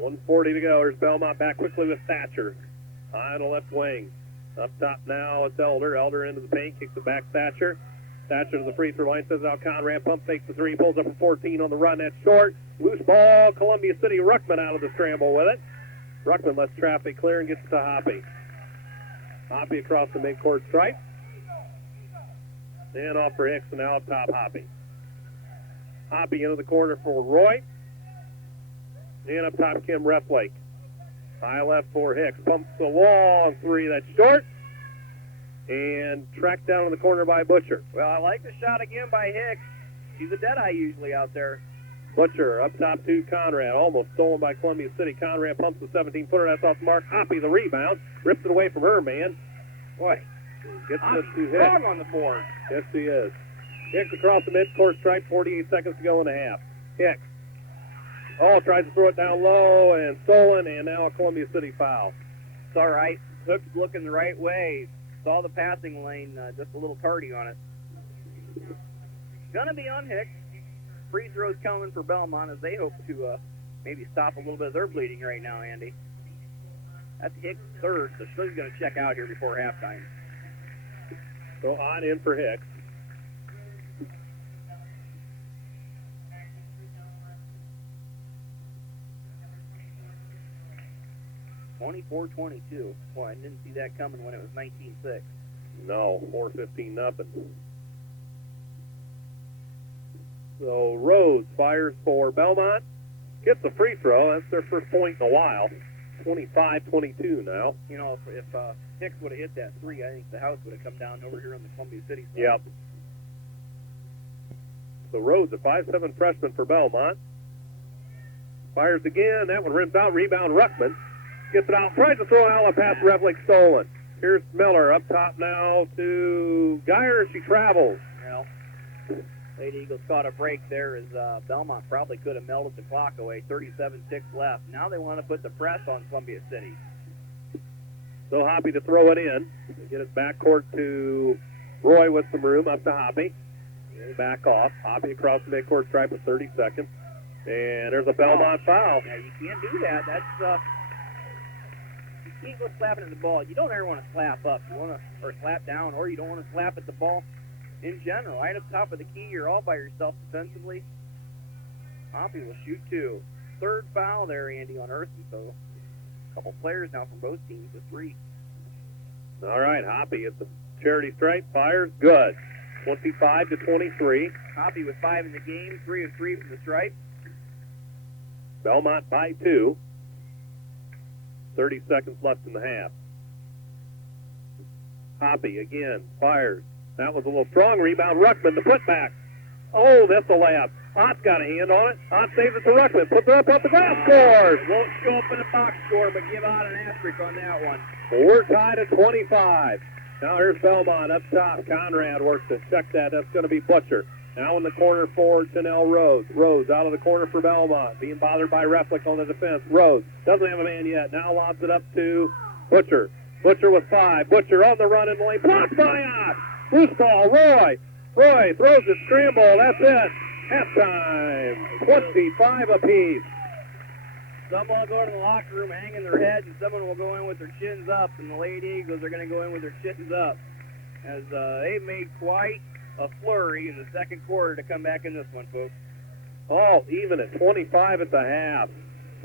1:40 to go. Here's Belmont back quickly with Thatcher. High on the left wing. Up top now, it's Elder. Elder into the paint, kicks it back Thatcher. Thatcher to the free throw line, sends out Conrad. Pump fakes the 3, pulls up from 14 on the run. That's short. Loose ball. Columbia City. Ruckman out of the scramble with it. Ruckman lets traffic clear and gets to Hoppy. Hoppy across the midcourt stripe. And off for Hicks, and now up top Hoppy. Hoppy into the corner for Roy. And up top Kim Reflake. High left for Hicks. Pumps the long 3. That's short. And tracked down in the corner by Butcher. Well, I like the shot again by Hicks. She's a deadeye usually out there. Butcher up top to Conrad. Almost stolen by Columbia City. Conrad pumps the 17-footer. That's off mark. Hoppy the rebound. Rips it away from her man. Boy. Gets Hoppy's this to Hicks. strong on the board. Yes, he is. Hicks across the midcourt stripe. 48 seconds to go in the half. Hicks. Oh, tries to throw it down low and stolen. And now a Columbia City foul. It's all right. Hook's looking the right way. Saw the passing lane, just a little tardy on it. Gonna be on Hicks. Free throws coming for Belmont as they hope to maybe stop a little bit of their bleeding right now, Andy. That's Hicks' third, so she's going to check out here before halftime. So on in for Hicks. (24-22). Boy, I didn't see that coming when it was 19-6. No, 4-15 nothing. So Rhodes fires for Belmont. Gets a free throw. That's their first point in a while. 25-22 now. You know, if Hicks would have hit that 3, I think the house would have come down over here on the Columbia City side. Yep. So Rhodes, a 5'7" freshman for Belmont. Fires again. That one rims out. Rebound Ruckman. Gets it out. Tries to throw an outlet pass. Reflick stolen. Here's Miller up top now to Geyer. She travels. Well, Lady Eagles caught a break there as Belmont probably could have melted the clock away. 37-6 left. Now they want to put the press on Columbia City. So Hoppy to throw it in. They get it backcourt to Roy with some room. Up to Hoppy. Back off. Hoppy across the midcourt stripe with 30 seconds. And there's a Belmont foul. Yeah, you can't do that. That's you can't go slapping at the ball. You don't ever want to slap up. You want to, or slap down, or you don't want to slap at the ball in general. Right up top of the key, you're all by yourself defensively. Hoppy will shoot 2. Third foul there, Andy, on Earthy. So a couple players now from both teams with 3. All right, Hoppy at the charity stripe. Fires. Good. 25-23. Hoppy with 5 in the game. 3 of 3 from the stripe. Belmont by 2. 30 seconds left in the half. Hoppy again, fires. That was a little strong rebound. Ruckman, the putback. Oh, that's a layup. Ott's got a hand on it. Ott saves it to Ruckman. Puts it up off the glass, scores. Won't show up in the box score, but give out an asterisk on that one. We're tied at 25. Now here's Belmont up top. Conrad works to check that. That's going to be Butcher. Now in the corner for Chanel Rhodes. Rhodes out of the corner for Belmont. Being bothered by Reflick on the defense. Rhodes doesn't have a man yet. Now lobs it up to Butcher. Butcher with 5. Butcher on the run in the lane. Blocked by Ott. Loose ball. Roy. Roy throws it. Scramble. That's it. Halftime. 25 apiece. Someone will go to the locker room hanging their head, and someone will go in with their chins up, and the Lady Eagles are going to go in with their chins up, as they made quite a flurry in the second quarter to come back in this one, folks. All even at 25 at the half,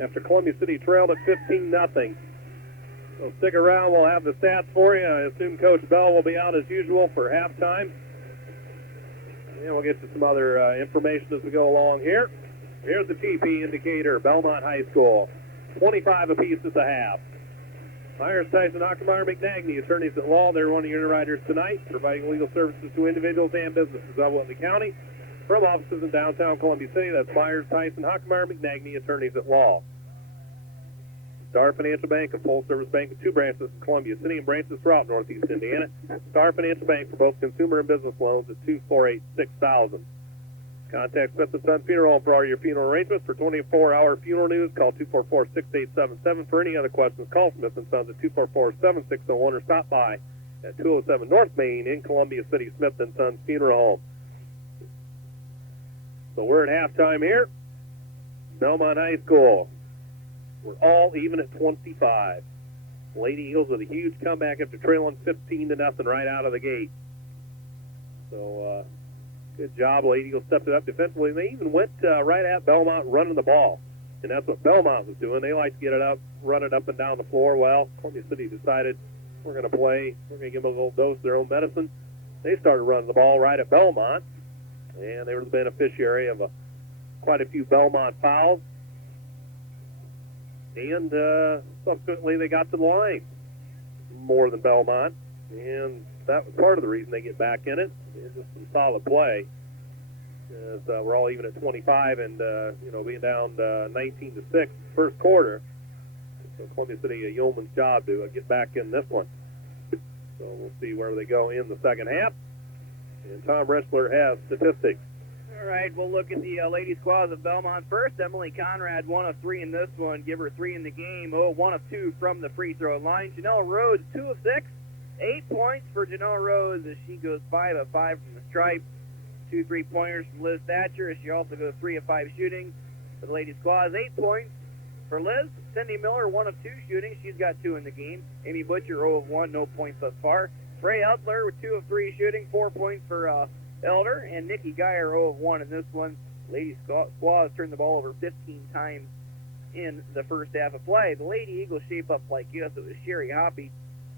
after Columbia City trailed at 15-0. So stick around, we'll have the stats for you. I assume Coach Bell will be out as usual for halftime. And we'll get to some other information as we go along here. Here's the TP indicator, Belmont High School. 25 apiece at the half. Myers, Tyson, Ockermeyer, McNagny, attorneys at law. They're one of your underwriters tonight, providing legal services to individuals and businesses of Whitley County. From offices in downtown Columbia City, that's Myers, Tyson, Hockmeyer, McNagny, attorneys at law. Star Financial Bank, a full-service bank with 2 branches in Columbia City and branches throughout Northeast Indiana. Star Financial Bank for both consumer and business loans at 248-6000. Contact Smith & Son Funeral Home for all your funeral arrangements. For 24-hour funeral news, call 244-6877. For any other questions, call Smith & Sons at 244-7601 or stop by at 207 North Main in Columbia City, Smith & Sons Funeral Home. So we're at halftime here. Belmont High School. We're all even at 25. Lady Eagles with a huge comeback after trailing 15-0 right out of the gate. So good job. Lady Eagles stepped it up defensively. They even went right at Belmont running the ball. And that's what Belmont was doing. They like to get it up, run it up and down the floor. Well, Columbia City decided we're going to play. We're going to give them a little dose of their own medicine. They started running the ball right at Belmont. And they were the beneficiary of quite a few Belmont fouls. And subsequently, they got to the line more than Belmont. And that was part of the reason they get back in it. It's just some solid play. As, we're all even at 25 and, being down 19-6 first quarter. So Columbia City, a yeoman's job to get back in this one. So we'll see where they go in the second half. And Tom Ressler has statistics. All right, we'll look at the ladies' squads of Belmont first. Emily Conrad, 1 of 3 in this one. Give her 3 in the game. 1 of 2 from the free throw line. Janelle Rose, 2 of 6. 8 points for Janelle Rose as she goes 5 of 5 from the stripe. 2 3-pointers from Liz Thatcher as she also goes 3 of 5 shooting. For the ladies' squads, 8 points for Liz. Cindy Miller, 1 of 2 shooting. She's got 2 in the game. Amy Butcher, 0 of 1, no points thus far. Ray Utler with 2 of 3 shooting, 4 points for Elder, and Nikki Geyer 0 of 1 in this one. Ladies squads turned the ball over 15 times in the first half of play. The Lady Eagles shape up like this. It was Sherry Hoppy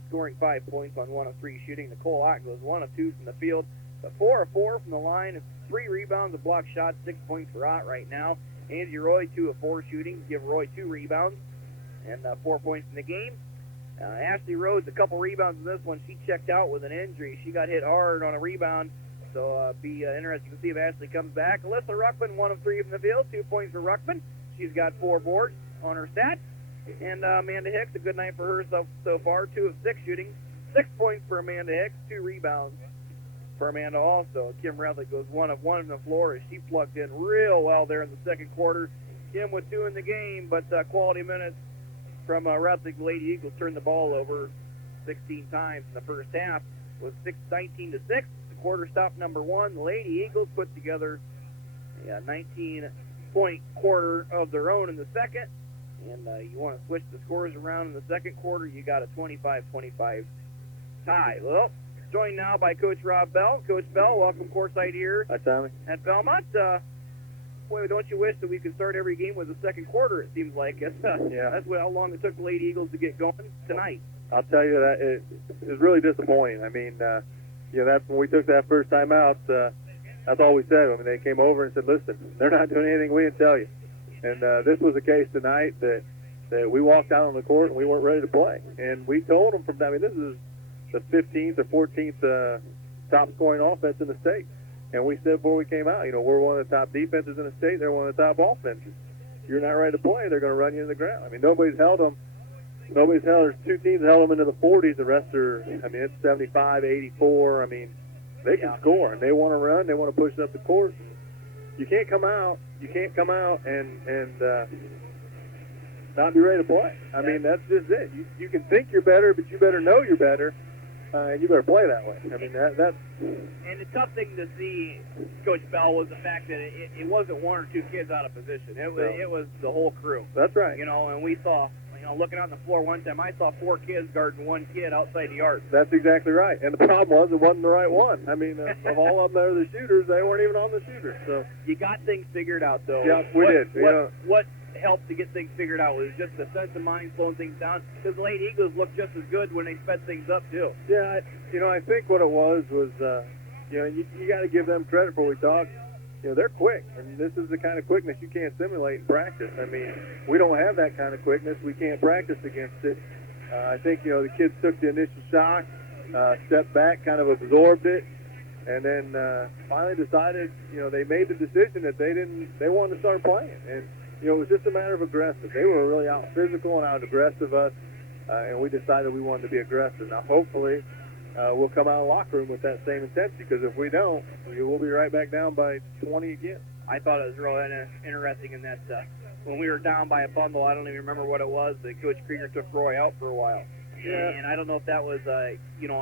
scoring 5 points on 1 of 3 shooting. Nicole Ott goes 1 of 2 from the field, but 4 of 4 from the line. 3 rebounds, a block shot, 6 points for Ott right now. Angie Roy 2 of 4 shooting, give Roy 2 rebounds and 4 points in the game. Ashley Rhodes, a couple rebounds in this one. She checked out with an injury. She got hit hard on a rebound, so be interesting to see if Ashley comes back. Alyssa Ruckman, 1 of 3 from the field, 2 points for Ruckman. She's got 4 boards on her stats. And Amanda Hicks, a good night for her so far, 2 of 6 shooting, 6 points for Amanda Hicks, 2 rebounds for Amanda also. Kim Rethlick goes 1 of 1 on the floor as she plugged in real well there in the second quarter. Kim with 2 in the game, but quality minutes from Rethlick. The Lady Eagles turned the ball over 16 times in the first half. It was 19-6. The quarter stop number 1. The Lady Eagles put together a 19-point quarter of their own in the second. And you want to switch the scores around in the second quarter, you got a 25-25 tie. Well, joined now by Coach Rob Bell. Coach Bell, welcome courtside here. Hi, Tommy. At Belmont. Boy, don't you wish that we could start every game with a second quarter, it seems like. Yeah. That's how long it took the Lady Eagles to get going tonight. I'll tell you that it was really disappointing. I mean, that's when we took that first time out. That's all we said. I mean, they came over and said, listen, they're not doing anything we didn't tell you. And this was a case tonight that we walked out on the court and we weren't ready to play. And we told them from that, I mean, this is the 15th or 14th top scoring offense in the state. And we said before we came out, we're one of the top defenses in the state. They're one of the top offenses. If you're not ready to play, they're going to run you in the ground. I mean, nobody's held them. There's 2 teams that held them into the 40s. The rest are, I mean, it's 75, 84. I mean, they can score. And they want to run. They want to push it up the court. You can't come out and not be ready to play. I mean, that's just it. You can think you're better, but you better know you're better. and you better play that way. I mean, that's... And the tough thing to see, Coach Bell, was the fact that it wasn't one or two kids out of position. It was the whole crew. That's right. You know, and we saw, looking out on the floor one time, I saw 4 kids guarding one kid outside the arc. That's exactly right. And the problem was it wasn't the right one. I mean, of all of them that are the shooters, they weren't even on the shooters. So you got things figured out, though. Yeah, we did. What helped to get things figured out was just the sense of mind slowing things down, because the Lady Eagles looked just as good when they sped things up, too. Yeah, I think what it was, you got to give them credit for what we talked. They're quick, and this is the kind of quickness you can't simulate in practice. I mean, we don't have that kind of quickness. We can't practice against it. I think, the kids took the initial shock, stepped back, kind of absorbed it, and then finally decided, they made the decision that they wanted to start playing. And, it was just a matter of aggressive. They were really out physical and out aggressive us, and we decided we wanted to be aggressive. Now, hopefully, we'll come out of the locker room with that same intensity, because if we don't, we'll be right back down by 20 again. I thought it was really interesting in that when we were down by a bundle, I don't even remember what it was, that Coach Krieger took Roy out for a while. Yeah. And I don't know if that was, an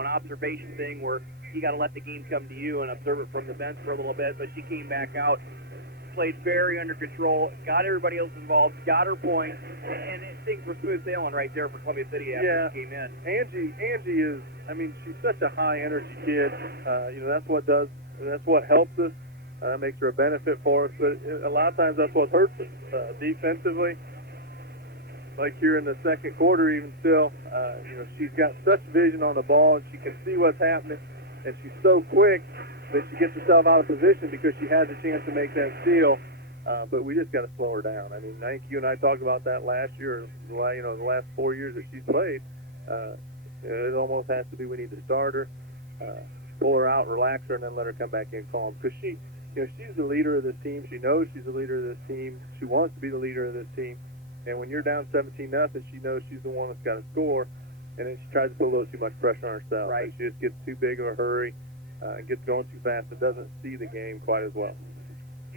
observation thing where you got to let the game come to you and observe it from the bench for a little bit, but she came back out, played very under control, got everybody else involved, got her points, and things were smooth sailing right there for Columbia City after she came in. Angie is, she's such a high energy kid. That's what helps us. Makes her a benefit for us, but a lot of times that's what hurts us defensively. Like here in the second quarter, even still, she's got such vision on the ball, and she can see what's happening, and she's so quick that she gets herself out of position because she has a chance to make that steal. But we just got to slow her down. I think you and I talked about that last year. The last 4 years that she's played, it almost has to be we need to start her, pull her out, relax her, and then let her come back in calm. Because she's the leader of this team. She knows she's the leader of this team. She wants to be the leader of this team. And when you're down 17-0, she knows she's the one that's got to score. And then she tries to put a little too much pressure on herself. Right. She just gets too big of a hurry, gets going too fast, and doesn't see the game quite as well.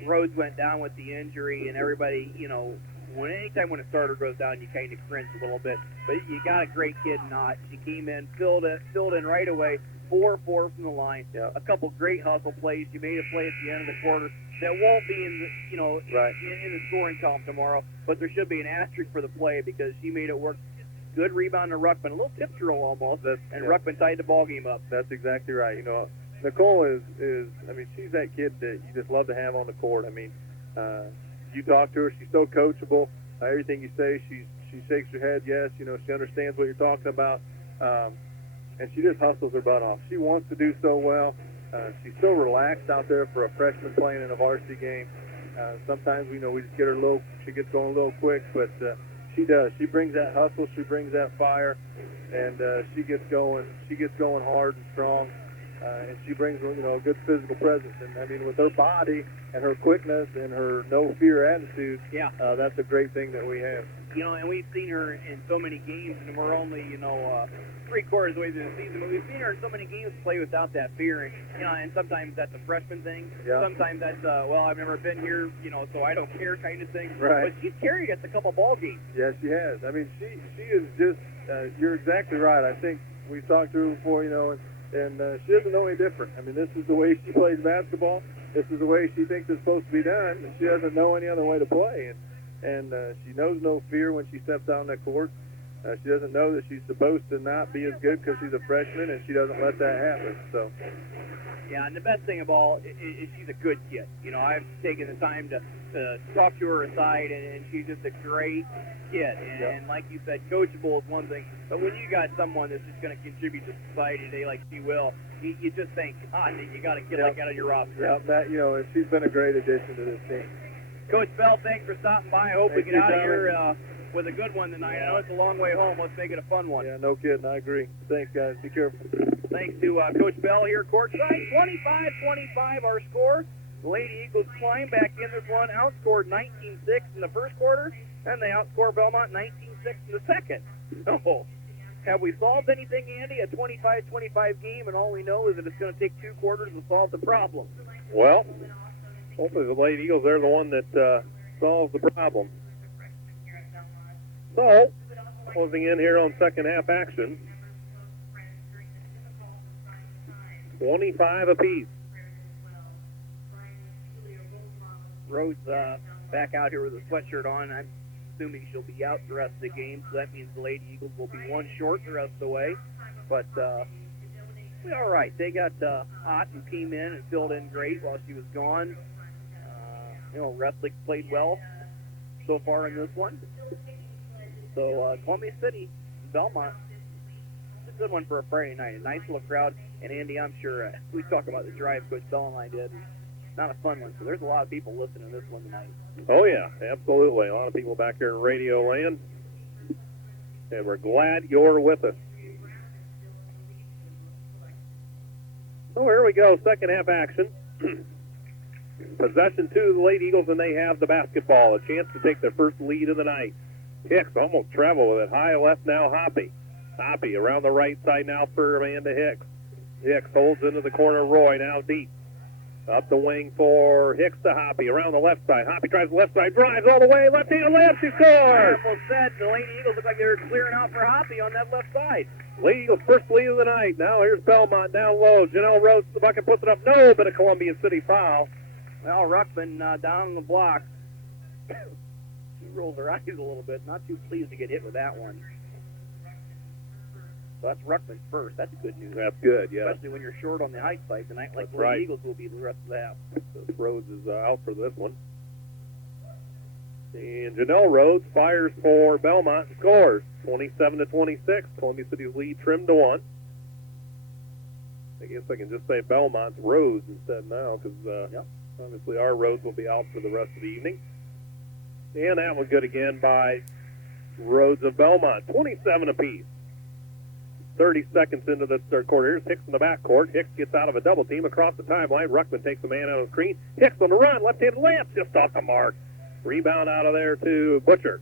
Rhodes went down with the injury, and everybody, anytime when a starter goes down, you kind of cringe a little bit. But you got a great kid, Knott. She came in, filled in right away, 4-4 from the line. Yeah. A couple great hustle plays. She made a play at the end of the quarter that won't be in the, Right. in the scoring column tomorrow, but there should be an asterisk for the play because she made it work. Good rebound to Ruckman, a little tip drill almost, and Ruckman tied the ball game up. That's exactly right. Nicole is she's that kid that you just love to have on the court. You talk to her, she's so coachable. Everything you say, she shakes her head, yes, she understands what you're talking about. And she just hustles her butt off. She wants to do so well. She's so relaxed out there for a freshman playing in a varsity game. Sometimes, we just get her she gets going a little quick, but she does. She brings that hustle, she brings that fire, and she gets going hard and strong. And she brings, a good physical presence. And, with her body and her quickness and her no-fear attitude, that's a great thing that we have. And we've seen her in so many games, and we're only, 3/4 of the way through the season, but we've seen her in so many games play without that fear. And sometimes that's a freshman thing. Yeah. Sometimes that's, I've never been here, so I don't care kind of thing. Right. But she's carried us a couple ball games. Yeah, she has. She is just, you're exactly right. I think we've talked to her before, and she doesn't know any different. This is the way she plays basketball. This is the way she thinks it's supposed to be done, and she doesn't know any other way to play. And she knows no fear when she steps out on that court. She doesn't know that she's supposed to not be as good because she's a freshman, and she doesn't let that happen. So. Yeah, and the best thing of all is she's a good kid. I've taken the time to talk to her aside, and she's just a great kid. And like you said, coachable is one thing, but when you got someone that's just going to contribute to society today like she will, you just think, you got to get like out of your roster. Yeah, she's been a great addition to this team. Coach Bell, thanks for stopping by. I hope we get out of here with a good one tonight. I know it's a long way home. Let's make it a fun one. Yeah, no kidding. I agree. Thanks, guys. Be careful. Thanks to Coach Bell here courtside. 25-25 our score. The Lady Eagles climb back in this one, outscored 19-6 in the first quarter, and they outscore Belmont 19-6 in the second. Oh, have we solved anything, Andy? A 25-25 game, and all we know is that it's going to take 2 quarters to solve the problem. Well, hopefully the Lady Eagles, they're the one that solves the problem. So, closing in here on second half action. 25 apiece. Rhodes back out here with a sweatshirt on. I'm assuming she'll be out the rest of the game, so that means the Lady Eagles will be one short the rest of the way. But we're all right. They got Ott and came in and filled in great while she was gone. Rethlick played well so far in this one. So Columbia City, Belmont, it's a good one for a Friday night. A nice little crowd. And Andy, I'm sure we talked about the drive Coach Bell and I did. Not a fun one. So there's a lot of people listening to this one tonight. Oh, yeah, absolutely. A lot of people back here in radio land. And we're glad you're with us. So here we go, second half action. Possession to the Lady Eagles, and they have the basketball. A chance to take their first lead of the night. Hicks almost traveled with it. High left now, Hoppy. Hoppy around the right side now for Amanda Hicks. Hicks holds into the corner. Roy now deep. Up the wing for Hicks to Hoppy. Around the left side. Hoppy tries the left side. Drives all the way. Left-handed layup. She scores! I almost said the Lady Eagles look like they were clearing out for Hoppy on that left side. Lady Eagles' first lead of the night. Now here's Belmont down low. Janelle Rhodes to the bucket, puts it up. No, but a Columbia City foul. Well, Ruckman down on the block. She rolls her eyes a little bit. Not too pleased to get hit with that one. So that's Ruckman's first. That's good news. That's good, yeah. Especially when you're short on the height side tonight, like That's the right. Eagles will be the rest of the half. So Rhodes is out for this one. And Janelle Rhodes fires for Belmont and scores. 27-26. Columbia City's lead trimmed to 1. I guess I can just say Belmont's Rhodes instead now because obviously our Rhodes will be out for the rest of the evening. And that was good again by Rhodes of Belmont. 27 apiece. 30 seconds into the third quarter. Here's Hicks in the backcourt. Hicks gets out of a double team across the timeline. Ruckman takes a man out of the screen. Hicks on the run. Left-handed layup just off the mark. Rebound out of there to Butcher.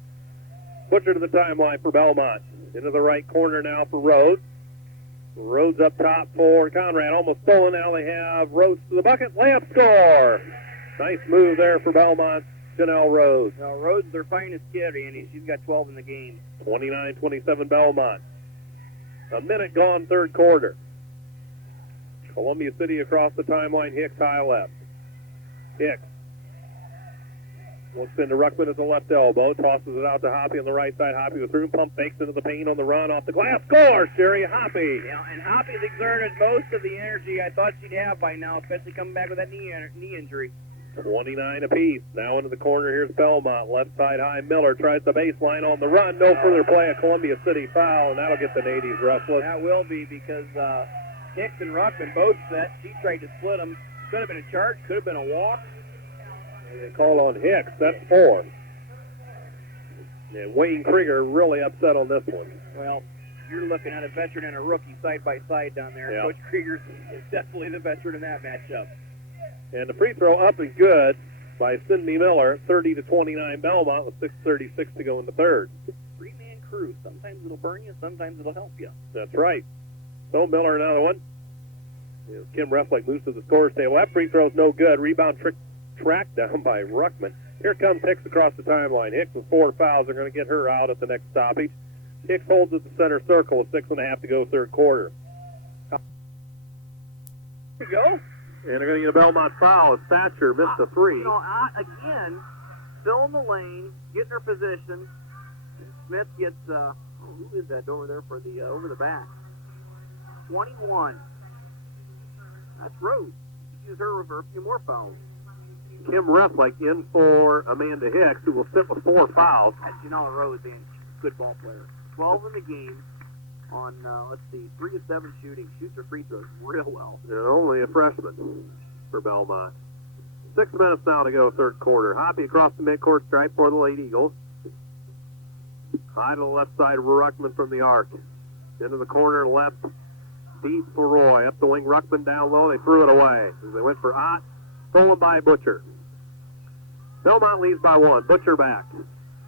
Butcher to the timeline for Belmont. Into the right corner now for Rhodes. Rhodes up top for Conrad. Almost stolen. Now they have Rhodes to the bucket. Layup score. Nice move there for Belmont. Janelle Rhodes. Now, Rhodes, their finest kid, Andy. She's got 12 in the game. 29-27 Belmont. A minute gone, third quarter. Columbia City across the timeline. Hicks high left. Hicks looks into Ruckman at the left elbow. Tosses it out to Hoppy on the right side. Hoppy with room. Pump fakes into the paint on the run. Off the glass. Scores, Sherry Hoppy. Yeah, and Hoppy's exerted most of the energy I thought she'd have by now, especially coming back with that knee injury. 29 apiece. Now into the corner. Here's Belmont. Left side high. Miller tries the baseline on the run. No further play. A Columbia City foul, and that'll get the natives restless. That will be because Hicks and Ruckman both set. She tried to split them. Could have been a charge. Could have been a walk. And they call on Hicks. That's 4. And Wayne Krieger really upset on this one. Well, you're looking at a veteran and a rookie side by side down there. Yeah. Coach Krieger is definitely the veteran in that matchup. And the free throw up and good by Cindy Miller, 30-29 Belmont with 6:36 to go in the third. Three-man crew. Sometimes it'll burn you, sometimes it'll help you. That's right. So Miller another one. Kim Rethlick moves to the scorer's table. That free throw's no good. Rebound tracked down by Ruckman. Here comes Hicks across the timeline. Hicks with 4 fouls. They're going to get her out at the next stoppage. Hicks holds at the center circle with 6.5 to go third quarter. Here we go. And they're going to get a Belmont foul as Thatcher missed a 3. Again, still in the lane, getting her position. Smith gets, who is that over there for the, over the back? 21. That's Rhodes. Use her for a few more fouls. Kim Rethlick in for Amanda Hicks, who will sit with 4 fouls. That's Janelle Rhodes, and good ball player. 12 in the game on, 3 of 7 shooting. Shoots her free throws real well. And only a freshman for Belmont. 6 minutes now to go, third quarter. Hoppy across the midcourt stripe for the Lady Eagles. High to the left side, Ruckman from the arc. Into the corner, left, deep for Roy. Up the wing, Ruckman down low. They threw it away. They went for Ott. Stolen by Butcher. Belmont leads by 1. Butcher back.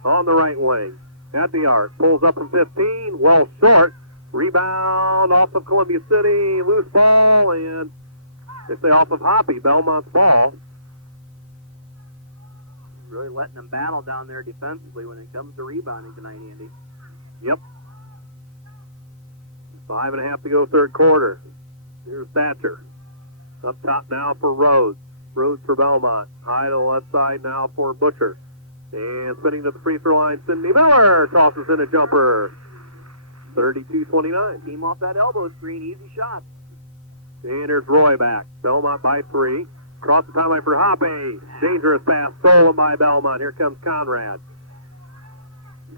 On the right wing. At the arc. Pulls up from 15. Well short. Rebound off of Columbia City. Loose ball. And they say off of Hoppy. Belmont's ball. Really letting them battle down there defensively when it comes to rebounding tonight, Andy. Yep. 5.5 to go, third quarter. Here's Thatcher. Up top now for Rhodes. Rhodes for Belmont. High to the left side now for Butcher. And spinning to the free throw line, Sydney Miller tosses in a jumper. 32-29. Team off that elbow screen, easy shot. And there's Roy back. Belmont by 3. Cross the timeline for Hoppe. Dangerous pass stolen by Belmont. Here comes Conrad.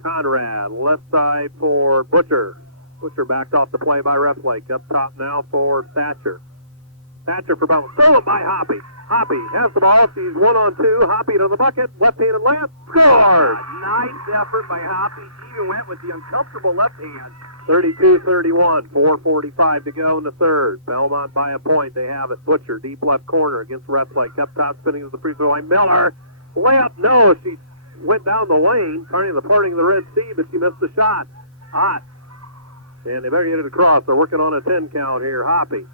Conrad, left side for Butcher. Butcher backed off the play by Reflake. Up top now for Thatcher. Thatcher for Belmont. Stolen by Hoppe. Hoppe has the ball. She's 1-on-2. Hoppe to the bucket. Left-handed layup. Scores! Nice effort by Hoppe. She even went with the uncomfortable left hand. 32-31. 4:45 to go in the third. Belmont by a point. They have it. Butcher, deep left corner against Reflake. Up top, spinning to the free throw line. Miller. Layup. No, she went down the lane, turning the parting of the Red Sea, but she missed the shot. Hot. And they better get it across. They're working on a 10 count here. Hoppe.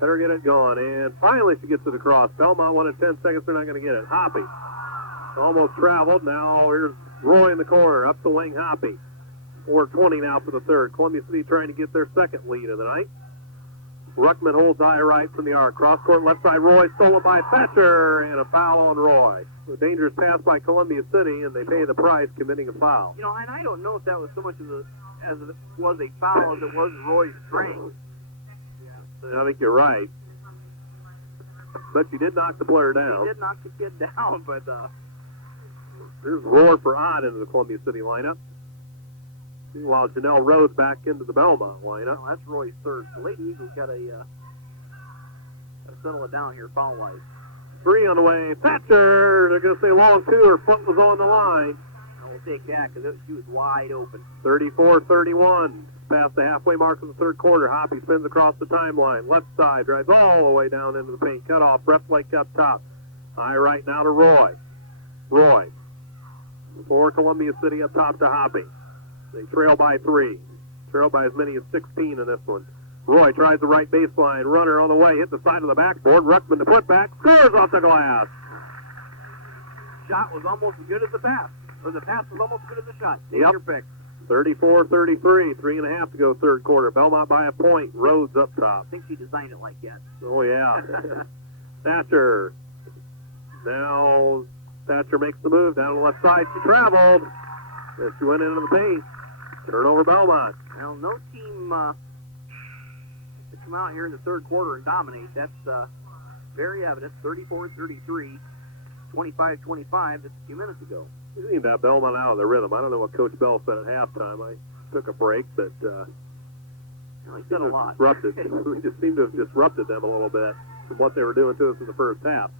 Better get it going. And finally she gets it across. Belmont wanted 10 seconds. They're not going to get it. Hoppe. Almost traveled. Now here's Roy in the corner. Up the wing, Hoppe. 4:20 now for the third. Columbia City trying to get their second lead of the night. Ruckman holds high right from the arc. Cross court left side. Roy stolen by Thatcher. And a foul on Roy. A dangerous pass by Columbia City, and they pay the price committing a foul. You know, and I don't know if that was so much as it was a foul as it was Roy's strength. I think you're right. But she did knock the player down. She did knock the kid down, but There's Roar for Odd into the Columbia City lineup. While Janelle Rhodes back into the Belmont lineup. well, that's Roy's third. The Lady Eagles got to settle it down here foul-wise. 3 on the way. Thatcher, they're going to say long 2. Her foot was on the line. I will take that because she was wide open. 34-31. Past the halfway mark of the third quarter. Hoppe spins across the timeline. Left side, drives all the way down into the paint. Cut off. Reflake up top. High right now to Roy. Roy. For Columbia City up top to Hoppe. They trail by 3. Trail by as many as 16 in this one. Roy tries the right baseline. Runner on the way. Hit the side of the backboard. Ruckman to put back. Scores off the glass. Shot was almost as good as the pass. Or the pass was almost as good as the shot. Take Yep. your pick. 34-33. 3.5 to go third quarter. Belmont by a point. Rhodes up top. I think she designed it like that. Oh, yeah. Thatcher. Now Thatcher makes the move down the left side. She traveled. And she went into the paint. Turnover Belmont. Well, no team to come out here in the third quarter and dominate. That's very evident. 34-33, 25-25 just a few minutes ago. You think that Belmont out of the rhythm. I don't know what Coach Bell said at halftime. I took a break, but He said a lot. we just seemed to have disrupted them a little bit from what they were doing to us in the first half.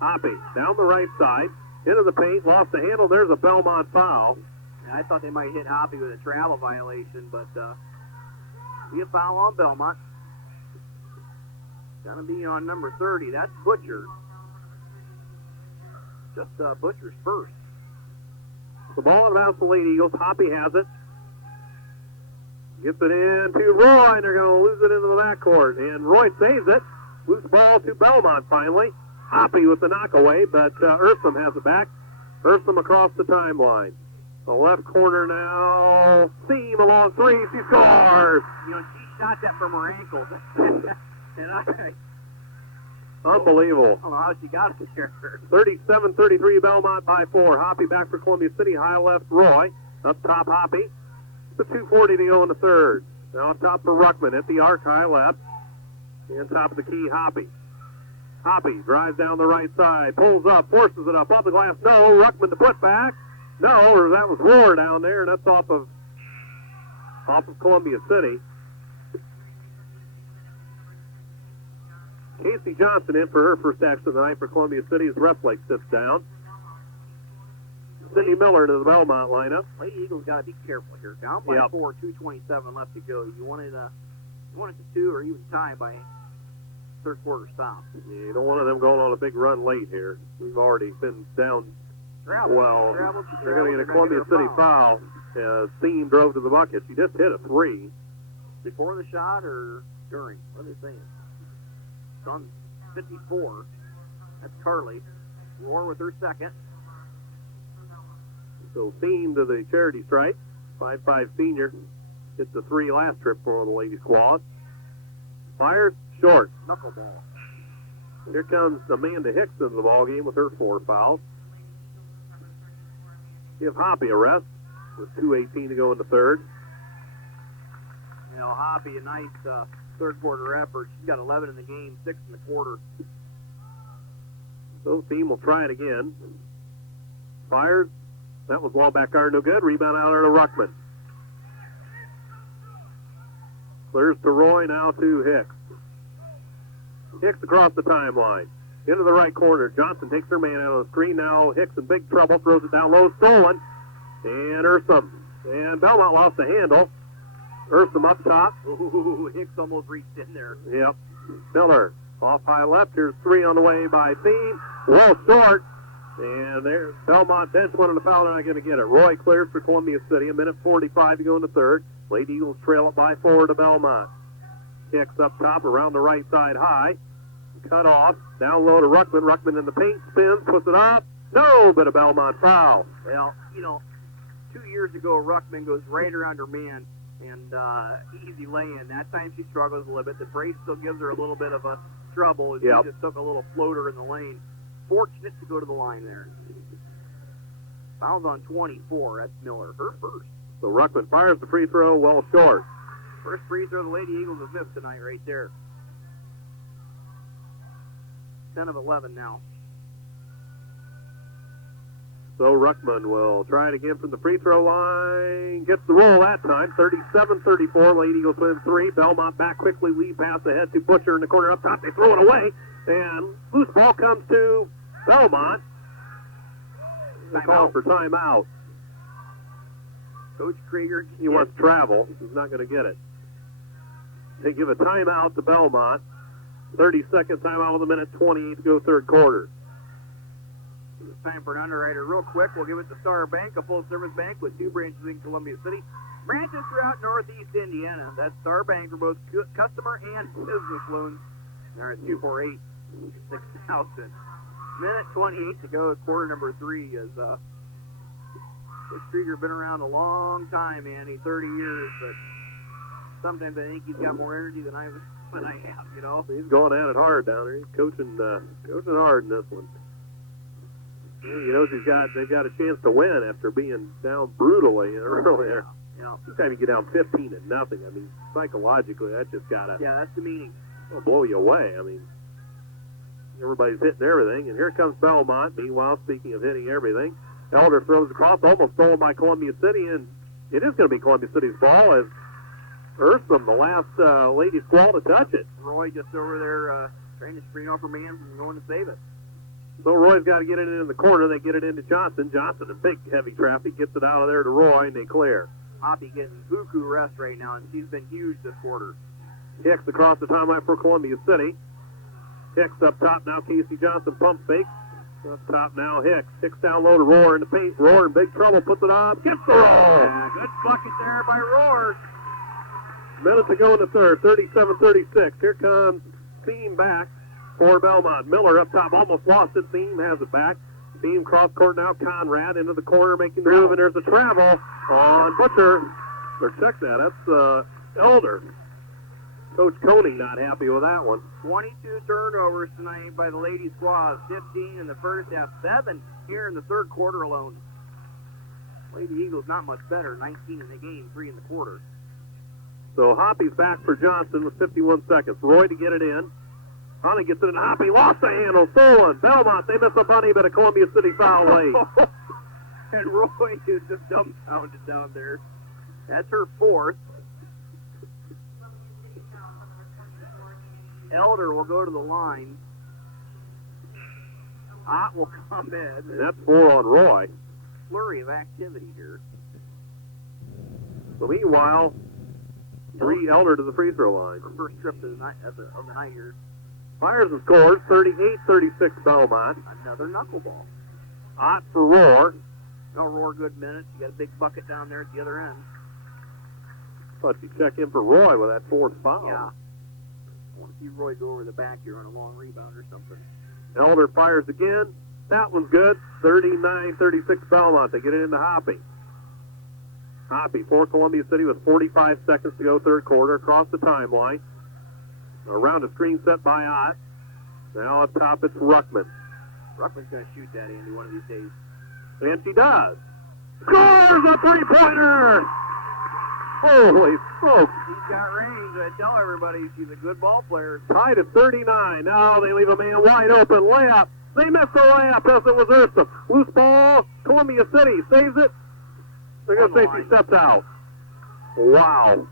Hoppe down the right side, into the paint, lost the handle. There's a Belmont foul. I thought they might hit Hoppe with a travel violation, but be a foul on Belmont. Gonna be on number 30. That's Butcher. Just Butcher's first. The ball in the bounce, the Lady Eagles. Hoppe has it. Gets it in to Roy, and they're going to lose it into the backcourt. And Roy saves it. Loose ball to Belmont finally. Hoppe with the knockaway, but Eartham has it back. Eartham across the timeline. The left corner now. Seam along 3. She scores. You know, she shot that from her ankle. And I Unbelievable. don't know how she got it there. 37-33 Belmont by 4. Hoppe back for Columbia City. High left Roy. Up top Hoppe. The 2:40 to go in the third. Now up top for Ruckman at the arc, high left. And top of the key, Hoppe. Hoppe drives down the right side. Pulls up, forces it up. Off the glass, no. Ruckman to put back. No, or that was Roar down there. That's off of Columbia City. Casey Johnson in for her first action of the night for Columbia City as Reflake sits down. Sydney Miller to the Belmont lineup. Lady Eagles got to be careful here. Down by Yep. 4, 2:27 left to go. You wanted to 2 or even tie by third quarter stop. Yeah, you don't want them going on a big run late here. We've already been down. Well, they're going to get a Columbia City foul. Seam drove to the bucket. She just hit a 3. Before the shot or during? What are they saying? It's on 54. That's Carly. Roar with her second. So Seam to the charity stripe. 5'5" senior. Hit the 3 last trip for the Lady Squad. Fires short. Knuckleball. Here comes Amanda Hicks into the ballgame with her 4 fouls. Give Hoppy a rest with 2:18 to go in the third. You know, Hoppy, a nice third quarter effort. She's got 11 in the game, 6 in the quarter. So the team will try it again. Fires. That was wall back iron, no good. Rebound out there to Ruckman. Clears to Roy, now to Hicks. Hicks across the timeline. Into the right corner. Johnson takes her man out of the screen. Now Hicks in big trouble. Throws it down low. Stolen. And Ursum. And Belmont lost the handle. Ursum up top. Ooh, Hicks almost reached in there. Yep. Miller off high left. Here's 3 on the way by Thiem. Well short. And there, Belmont bench one on the foul. They're not going to get it. Roy clears for Columbia City. 1:45 to go in the third. Lady Eagles trail it by 4 to Belmont. Hicks up top around the right side high. Cut off. Down low to Ruckman. Ruckman in the paint. Spins. Puts it up. No, but a Belmont foul. Well, you know, 2 years ago, Ruckman goes right around her man and easy lay-in. That time she struggles a little bit. The brace still gives her a little bit of a trouble. And Yep. She just took a little floater in the lane. Fortunate to go to the line there. Foul's on 24. That's Miller. Her first. So Ruckman fires the free throw well short. First free throw the Lady Eagles have missed tonight right there. 10 of 11 now. So Ruckman will try it again from the free throw line. Gets the roll that time. 37-34. Lady Eagles win 3. Belmont back quickly. Lead pass ahead to Butcher in the corner up top. They throw it away. And loose ball comes to Belmont. They call for timeout. Coach Krieger. He wants travel. He's not going to get it. They give a timeout to Belmont. 30-second timeout with 1:28 to go third quarter. It's time for an underwriter. Real quick, we'll give it to Star Bank, a full-service bank with 2 branches in Columbia City. Branches throughout Northeast Indiana. That's Star Bank for both customer and business loans. They're at 248-6000. 1:28 to go. Quarter number 3 is Coach Krieger been around a long time, Andy, 30 years, but sometimes I think he's got more energy than I have, you know. He's going at it hard down there. He's coaching hard in this one. He knows they've got a chance to win after being down brutally earlier. Yeah. Anytime you get down 15-0, I mean, psychologically, that just gotta That's the meaning. blow you away. I mean, everybody's hitting everything, and here comes Belmont. Meanwhile, speaking of hitting everything, Elder throws across, almost stolen by Columbia City, and it is going to be Columbia City's ball as Ursum, the last lady squall to touch it. Roy just over there trying to screen off her man from going to save it. So Roy's got to get it in the corner. They get it into Johnson. Johnson in big, heavy traffic, gets it out of there to Roy, and they clear. Hoppy getting buku rest right now, and she's been huge this quarter. Hicks across the timeline for Columbia City. Hicks up top now. Casey Johnson pump fake. Up top now Hicks. Hicks down low to Roar in the paint. Roar in big trouble. Puts it up. Gets the roll. Yeah, good bucket there by Roar. Minute to go in the third. 37-36. Here comes Thiem back for Belmont. Miller up top. Almost lost it. Thiem has it back. Thiem cross court now. Conrad into the corner making the move. And there's a travel on Butcher. Or check that. That's Elder. Coach Koenig not happy with that one. 22 turnovers tonight by the Lady Squaws. 15 in the first half, 7 here in the third quarter alone. Lady Eagles not much better. 19 in the game, 3 in the quarter. So Hoppy's back for Johnson with 51 seconds. Roy to get it in. Bunny gets it in. Hoppy lost the handle. Stolen. Belmont, they miss a bunny, but a Columbia City foul late. And Roy is just dumbfounded down there. That's her 4th. Elder will go to the line. Ott will come in. That's 4 on Roy. Flurry of activity here. So meanwhile, 3 Elder to the free throw line. Her first trip of the night here. Fires and scores. 38-36 Belmont. Another knuckleball. Ott for Roar. No, Roar, good minute. You got a big bucket down there at the other end. Thought you check in for Roy with that 4th foul. Yeah. I want to see Roy go over the back here on a long rebound or something. Elder fires again. That one's good. 39-36 Belmont. They get it into Hoppy. Hoppy for Columbia City with 45 seconds to go third quarter across the timeline. Around a screen set by Ott. Now up top, it's Ruckman. Ruckman's going to shoot that, Andy, one of these days. And she does. Scores a three-pointer! Holy smokes. She's got range. I tell everybody she's a good ball player. Tied at 39. Now they leave a man wide open. Layup. They missed the layup as it was Ursa. Loose ball. Columbia City saves it. They're going to say she stepped out. Wow.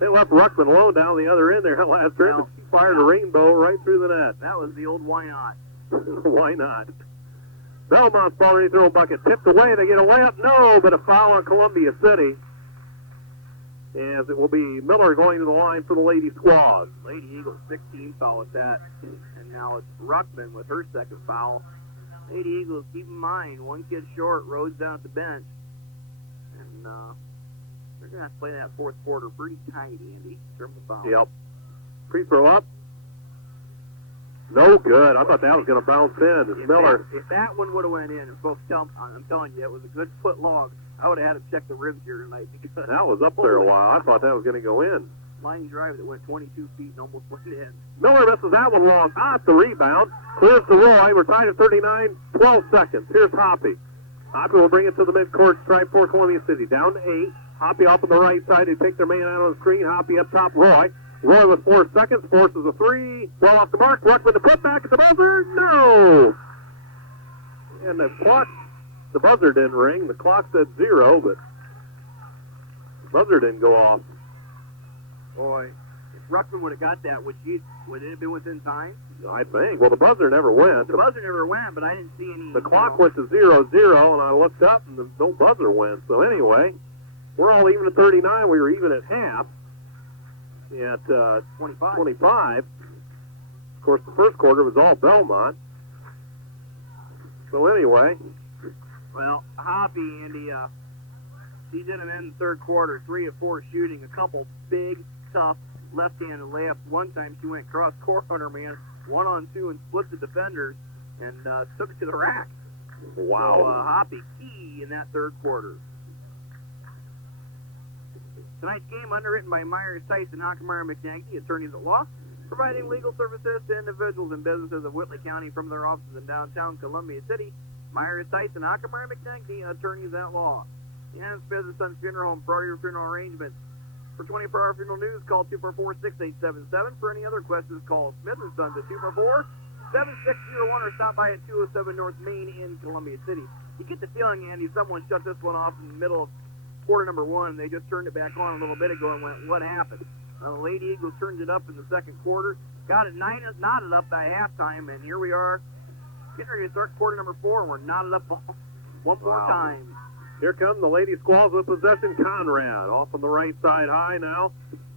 They left Ruckman alone down the other end there last trip. Well, She fired a rainbow right through the net. That was the old why not. Why not? Belmont's ball ready to throw a bucket. Tipped away. They get a layup. No, but a foul on Columbia City. As it will be Miller going to the line for the Lady Squaws. Lady Eagles 16 foul at that. And now it's Ruckman with her second foul. Lady Eagles, keep in mind, one kid short, Rhodes down at the bench. And they're going to have to play that fourth quarter pretty tight, Andy, in terms of fouls. Yep. Free throw up. No good. I thought that was going to bounce in. It's Miller. If that one would have went in, and folks, I'm telling you, it was a good foot long. I would have had to check the ribs here tonight because That was up there a while. I thought that was going to go in. line drive that went 22 feet and almost went in. Miller misses that one long. The rebound. Clears to Roy. We're tied at 39. 12 seconds. Here's Hoppy. Hoppy will bring it to the midcourt stripe for Columbia City. Down to 8. Hoppy off on the right side. They take their man out on the screen. Hoppy up top. Roy. Roy with 4 seconds. Forces a 3. Well off the mark. Ruckman to put back at the buzzer. No! And the buzzer didn't ring. The clock said 0, but the buzzer didn't go off. Boy, if Ruckman would have got that, would it have been within time? I think. Well, the buzzer never went. The buzzer never went, but I didn't see any. The clock went to 0-0, and I looked up, and no buzzer went. So anyway, we're all even at 39. We were even at half at 25. Of course, the first quarter was all Belmont. So anyway. Well, Hoppy, Andy, she did him in the third quarter, 3 of 4 shooting, a couple big, tough left-handed layups. One time she went cross-court on her man, 1-on-2, and split the defenders, and took it to the rack. Wow. So, Hoppy key in that third quarter. Tonight's game underwritten by Myers, Tyson, Hockenmeyer, McNaghy, attorneys at law, providing legal services to individuals and businesses of Whitley County from their offices in downtown Columbia City. Myers, Tyson, Hockenmeyer, McNaghy, attorneys at law. And Smith & Sons Funeral Home for all your funeral arrangements. For 24-hour funeral news, call 244-6877. For any other questions, call Smith & Sons at 244-7601 or stop by at 207 North Main in Columbia City. You get the feeling, Andy, someone shut this one off in the middle of quarter number 1. They just turned it back on a little bit ago and went, what happened? The Lady Eagles turned it up in the second quarter, got it knotted up by halftime, and here we are getting ready to start quarter number 4, and we're knotted up one more time. Here come the Lady Squalls with possession. Conrad off on the right side high now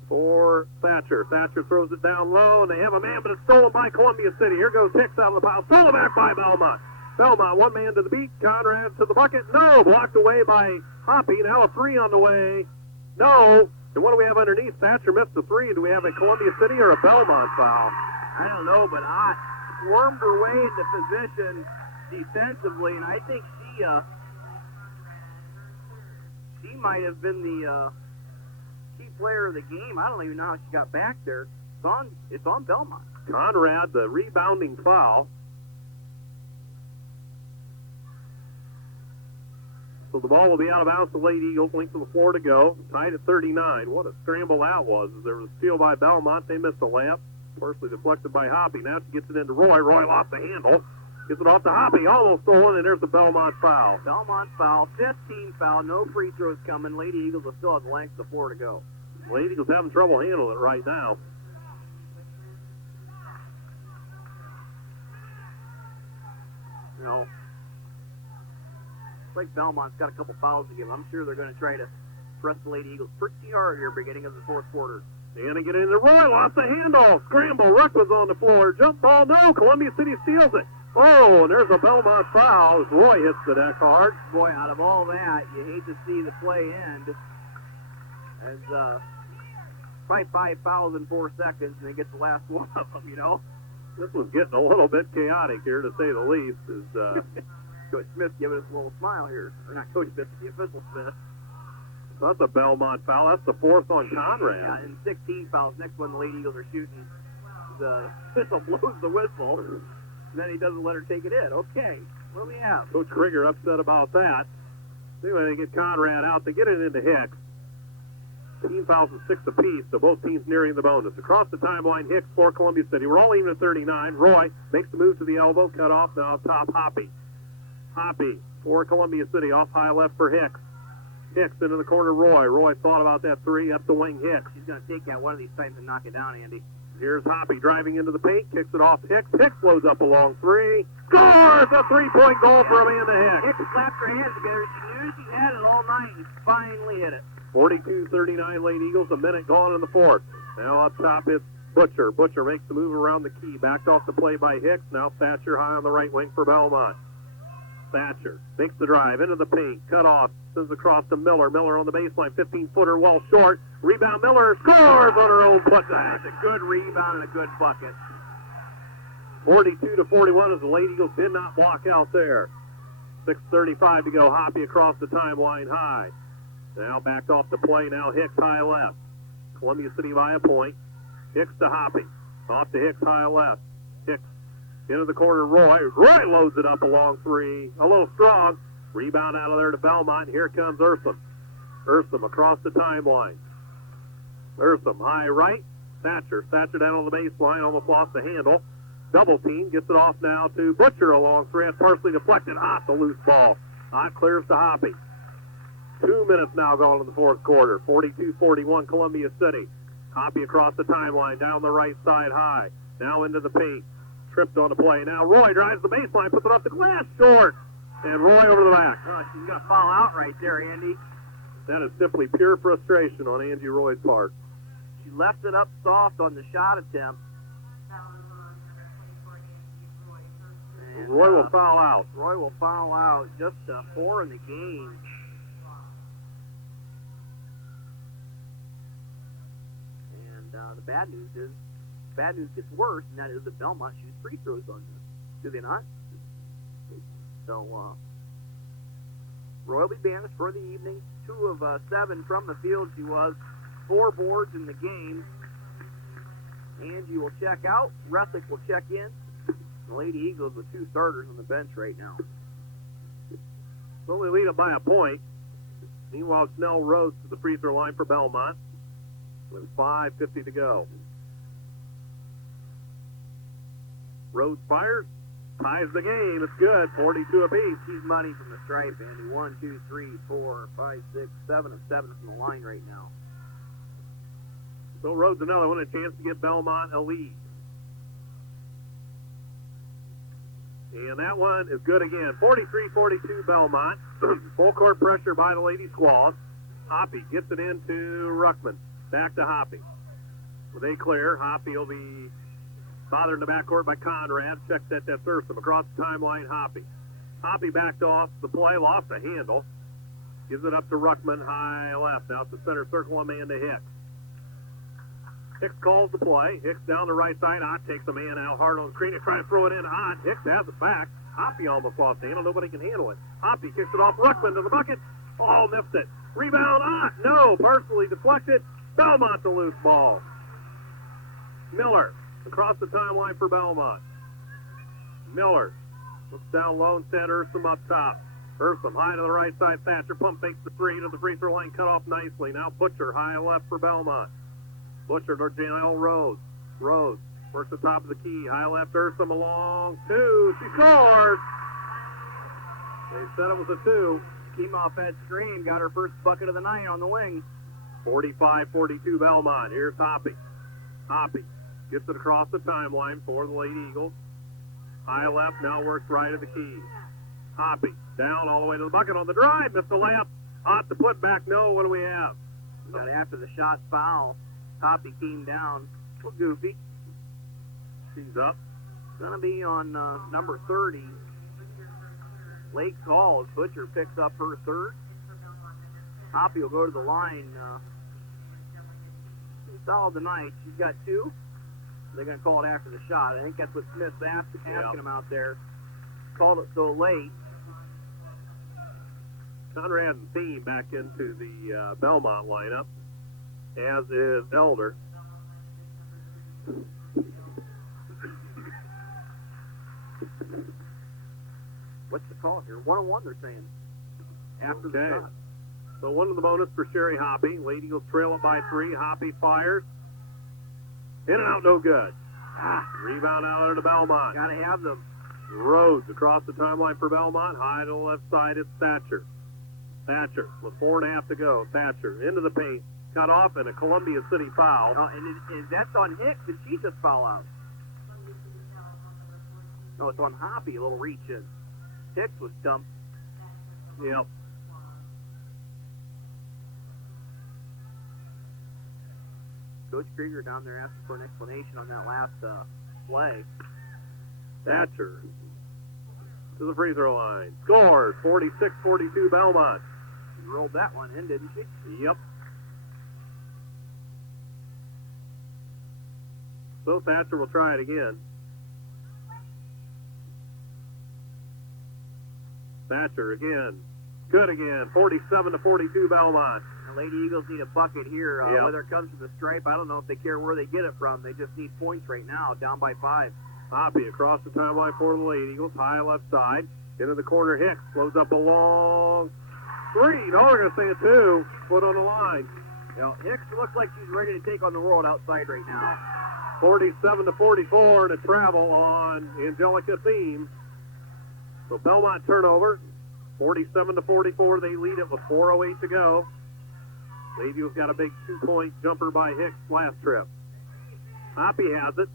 for Thatcher. Thatcher throws it down low, and they have a man, but it's stolen by Columbia City. Here goes Hicks out of the pile. Stolen back by Belmont. Belmont, one man to the beat. Conrad to the bucket. No, blocked away by Hoppy. Now a 3 on the way. No. And what do we have underneath? Thatcher missed the 3. Do we have a Columbia City or a Belmont foul? I don't know, but I swarmed her way into position defensively, and I think she might have been the key player of the game. I don't even know how she got back there. It's on Belmont. Conrad, the rebounding foul. So the ball will be out of bounds. The Lady Eagles, length of the floor to go. Tied at 39. What a scramble that was. There was a steal by Belmont. They missed a layup. Partially deflected by Hoppy. Now she gets it into Roy. Roy lost the handle. Gets it off to Hoppy. Almost stolen, and there's the Belmont foul. Belmont foul. 15 foul. No free throws coming. Lady Eagles will still have the length of the floor to go. Lady Eagles having trouble handling it right now. You know, it's like Belmont's got a couple fouls to give. I'm sure they're going to try to press the Lady Eagles pretty hard here beginning of the fourth quarter. They're going to get into Roy. Lost the handle. Scramble. Ruck was on the floor. Jump ball. No. Columbia City steals it. Oh, and there's a Belmont foul as Roy hits the deck hard. Boy, out of all that, you hate to see the play end. As probably 5 fouls in 4 seconds, and they get the last one of them, you know. This was getting a little bit chaotic here, to say the least. Coach Smith giving us a little smile here. Or not Coach Smith, the official Smith. That's a Belmont foul. That's the 4th on Conrad. Yeah, and 16 fouls. Next one, the Lady Eagles are shooting the whistle blows the whistle, and then he doesn't let her take it in. Okay, what do we have? Coach Krieger upset about that. Anyway, they get Conrad out. They get it into Hicks. Team fouls of 6 apiece, so both teams nearing the bonus. Across the timeline, Hicks for Columbia City. We're all even at 39. Roy makes the move to the elbow, cut off now up top, Hoppy. Hoppy for Columbia City, off high left for Hicks. Hicks into the corner, Roy. Roy thought about that three, up the wing, Hicks. She's going to take that one of these times and knock it down, Andy. Here's Hoppy driving into the paint, kicks it off Hicks. Hicks loads up a long three. Scores! A three-point goal for Amanda Hicks. Hicks slapped her hands together. She knew she had it all night and finally hit it. 42-39 Lady Eagles, a minute gone in the fourth. Now up top it's Butcher. Butcher makes the move around the key. Backed off the play by Hicks. Now Thatcher high on the right wing for Belmont. Thatcher makes the drive into the paint. Cut off. Sends across to Miller. Miller on the baseline. 15-footer well short. Rebound. Miller scores on her own putback. That's a good rebound and a good bucket. 42-41 as the Lady Eagles did not block out there. 6:35 to go. Hoppy across the timeline high. Now backed off the play. Now Hicks high left. Columbia City by a point. Hicks to Hoppy. Off to Hicks high left. Hicks into the corner. Roy. Roy loads it up a long three. A little strong. Rebound out of there to Belmont. Here comes Ursum. Ursum across the timeline. Ursum high right. Thatcher. Thatcher down on the baseline. Almost lost the handle. Double team. Gets it off now to Butcher. A long three. It's partially deflected. Ott the loose ball. Ott clears to Hoppy. 2 minutes now gone in the fourth quarter. 42-41 Columbia City. Hoppy across the timeline, down the right side high. Now into the paint. Tripped on the play. Now Roy drives the baseline, puts it off the glass, short. And Roy over the back. Oh, she's going to foul out right there, Andy. That is simply pure frustration on Angie Roy's part. She left it up soft on the shot attempt. And, Roy will foul out. Roy will foul out. Just 4 in the game. The bad news gets worse, and that is that Belmont shoots free throws on this. Do they not? So, Roy will be banished for the evening. 2 of 7 from the field she was. 4 boards in the game. Angie will check out. Ressick will check in. The Lady Eagles with 2 starters on the bench right now. Only lead up by a point. Meanwhile, Snell rose to the free throw line for Belmont with 5:50 to go. Rhodes fires, ties the game. It's good. 42 apiece. He's money from the stripe, Andy. 1, 2, 3, 4, 5, 6, 7 of 7 from the line right now. So Rhodes another one, a chance to get Belmont a lead. And that one is good again. 43-42 Belmont. Full court pressure by the Lady Squaws. Hoppy gets it into Ruckman. Back to Hoppy. Well, they clear. Hoppy will be bothered in the backcourt by Conrad. Checks that. That's Ursum. Across the timeline, Hoppy. Hoppy backed off the play, lost the handle. Gives it up to Ruckman, high left. Out to center circle, Amanda Hicks. Hicks calls the play. Hicks down the right side. Ott takes a man out hard on the screen. He's trying to throw it in. Ott. Hicks has it back. Hoppy almost lost the handle. Nobody can handle it. Hoppy kicks it off. Ruckman to the bucket. Oh, missed it. Rebound. Ott. No. Partially deflected. Belmont the loose ball. Miller across the timeline for Belmont. Miller looks down low and sent Ursum up top. Ursum high to the right side. Thatcher pump fakes the three to the free throw line. Cut off nicely. Now Butcher high left for Belmont. Butcher to Janelle Rhodes. Rhodes works the top of the key. High left Ursum along 2. She scores. They said it was a 2. Came off that screen. Got her first bucket of the night on the wing. 45-42 Belmont. Here's Hoppy. Hoppy gets it across the timeline for the Lady Eagles. High left, now works right at the key. Hoppy down all the way to the bucket on the drive. Missed the layup. Ott the put back. No, what do we have? Got after the shot foul. Hoppy came down. A little goofy. She's up. Going to be on number 30. Lake calls. Butcher picks up her third. Hoppy will go to the line. She's solid tonight. She's got 2. They're going to call it after the shot. I think that's what Smith's asking him out there. Called it so late. Conrad and Thiem back into the Belmont lineup, as is Elder. what's the call here? 101, they're saying. After the shot. So one of the bonus for Sherry Hoppy. Lady Eagles trail it by 3. Hoppy fires. In and out, no good. Rebound out there to Belmont. Got to have them. Rhodes across the timeline for Belmont. High to the left side, it's Thatcher. Thatcher with 4.5 to go. Thatcher into the paint. Cut off and a Columbia City foul. Oh, and that's on Hicks. Did she just foul out? No, it's on Hoppy. A little reach in. Hicks was dumped. Yep. Coach Krieger down there asking for an explanation on that last play. Thatcher to the free throw line. Scores 46-42 Belmont. She rolled that one in, didn't she? Yep. So Thatcher will try it again. Thatcher again. Good again. 47-42 Belmont. The Lady Eagles need a bucket here. Yep. Whether it comes from the stripe, I don't know if they care where they get it from. They just need points right now, down by 5. Hoppy across the timeline for the Lady Eagles. High left side. Into the corner. Hicks flows up a long 3. No, we're going to say a 2. Foot on the line. You know, Hicks looks like she's ready to take on the world outside right now. 47-44 to travel on Angelica Thiem. So Belmont turnover. 47-44. They lead it with 4:08 to go. Lady Eagles got a big 2-point jumper by Hicks last trip. Hoppy has it.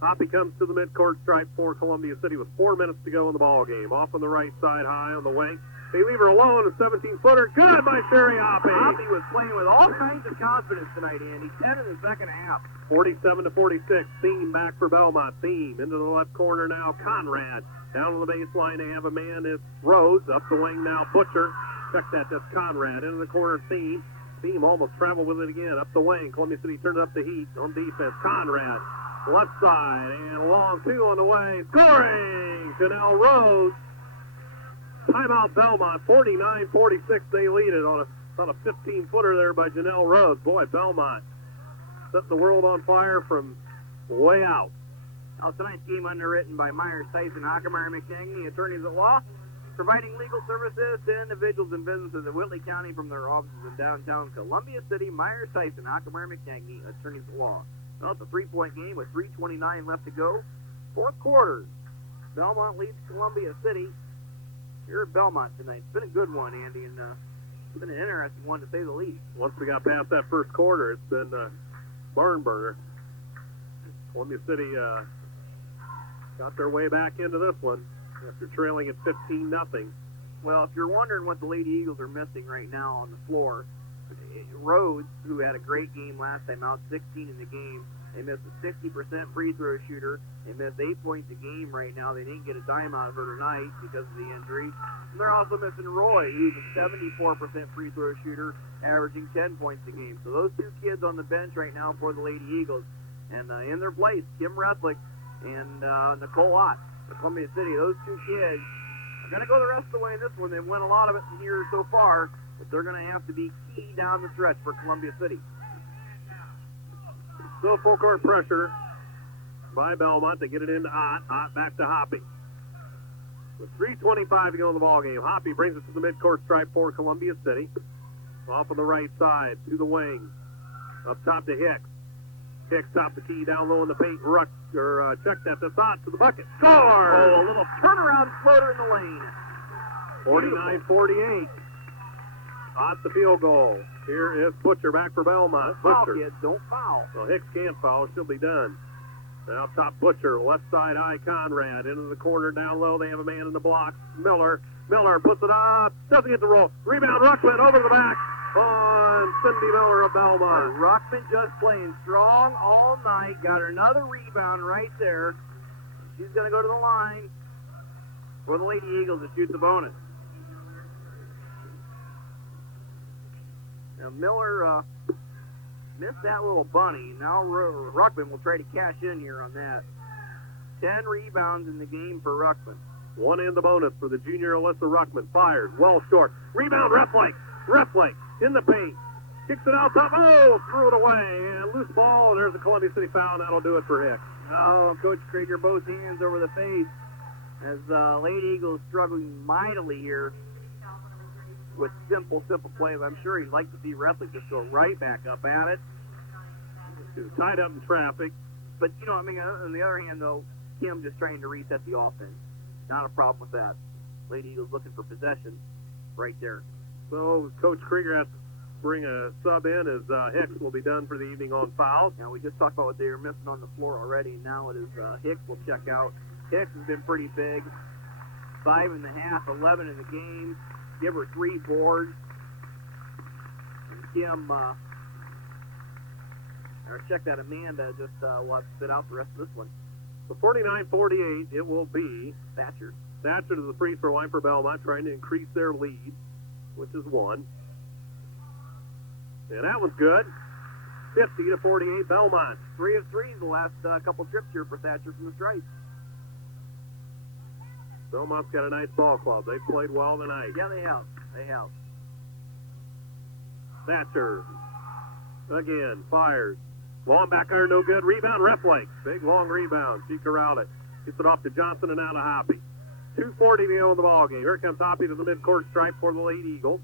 Hoppy comes to the midcourt stripe for Columbia City with 4 minutes to go in the ball game. Off on the right side, high on the wing. They leave her alone, a 17-footer. Good by Sherry Hoppy. Hoppy was playing with all kinds of confidence tonight, Andy. 10 in the second half. 47-46. Thiem back for Belmont. Thiem into the left corner now. Conrad down to the baseline. They have a man. It's Rhodes. Up the wing now. Butcher. Check that. That's Conrad. Into the corner. Thiem. Thiem almost traveled with it again. Up the wing. Columbia City turned up the heat on defense. Conrad. Left side. And a long 2 on the way. Scoring! Janelle Rhodes. Timeout Belmont. 49-46. They lead it on a 15-footer there by Janelle Rhodes. Boy, Belmont setting the world on fire from way out. Now, tonight's game underwritten by Myers Tyson, Hockemeyer, McKinney, attorneys at law, providing legal services to individuals and businesses in Whitley County from their offices in downtown Columbia City. Myers Tyson, Hockemeyer, McKinney, attorneys at law. Well, it's a 3-point game with 3:29 left to go. Fourth quarter. Belmont leads Columbia City. Here at Belmont tonight. It's been a good one, Andy, and it's been an interesting one to say the least. Once we got past that first quarter, it's been barn burner. Columbia City got their way back into this one after trailing at 15-0. Well, if you're wondering what the Lady Eagles are missing right now on the floor, Rhodes, who had a great game last time out, 16 in the game, they missed a 60% free throw shooter. They missed 8 points a game right now. They didn't get a dime out of her tonight because of the injury. And they're also missing Roy, who's a 74% free throw shooter, averaging 10 points a game. So those 2 kids on the bench right now for the Lady Eagles. And in their place, Kim Rethlick and Nicole Ott, for Columbia City. Those 2 kids are going to go the rest of the way in this one. They've won a lot of it here so far, but they're going to have to be key down the stretch for Columbia City. Still full court pressure by Belmont to get it into Ott. Ott back to Hoppy. With 3:25 to go in the ball game, Hoppy brings it to the midcourt stripe for Columbia City. Off on the right side to the wing. Up top to Hicks. Hicks top the key down low in the paint. Check that. That's Ott to the bucket. Score! Oh, a little turnaround floater in the lane. 49-48. Ott the field goal. Here is Butcher back for Belmont. Don't foul, Butcher. kids. Don't foul. So Hicks can't foul. She'll be done. Now top Butcher. Left side eye Conrad. Into the corner down low. They have a man in the block. Miller. Miller puts it up. Doesn't get the roll. Rebound. Ruckman over to the back on Cindy Miller of Belmont. Ruckman just playing strong all night. Got another rebound right there. She's going to go to the line for the Lady Eagles to shoot the bonus. Now, Miller missed that little bunny. Now Ruckman will try to cash in here on that. 10 rebounds in the game for Ruckman. One in the bonus for the junior Alyssa Ruckman. Fires. Well short. Rebound. Rethlick. Rethlick in the paint. Kicks it out top. Oh, threw it away. And loose ball. And there's a Columbia City foul. That'll do it for Hicks. Oh, Coach Krieger, both hands over the face. As Lady Eagles struggling mightily here with simple plays. I'm sure he'd like to see Rethlick just go right back up at it. He's tied up in traffic. But, you know, I mean, on the other hand, though, Kim just trying to reset the offense. Not a problem with that. Lady Eagles looking for possession right there. So Coach Krieger has to bring a sub in as Hicks will be done for the evening on fouls. Now, we just talked about what they were missing on the floor already. Now it is Hicks will check out. Hicks has been pretty big. 5.5, 11 in the game. Give her 3 boards. And Kim, or check that Amanda just will have to sit out the rest of this one. So 49-48, it will be Thatcher. Thatcher to the free throw line for Belmont, trying to increase their lead, which is 1. And that was good. 50-48, Belmont. 3 of 3 the last couple trips here for Thatcher from the stripe. Belmont's got a nice ball club. They've played well tonight. Yeah, they have. They have. Thatcher again fires. Long back iron, no good. Rebound, Rethlick. Big long rebound. She corralled it. Gets it off to Johnson and out to Hoppy. 2:40 to go in the ball game. Here comes Hoppy to the midcourt stripe for the Lady Eagles.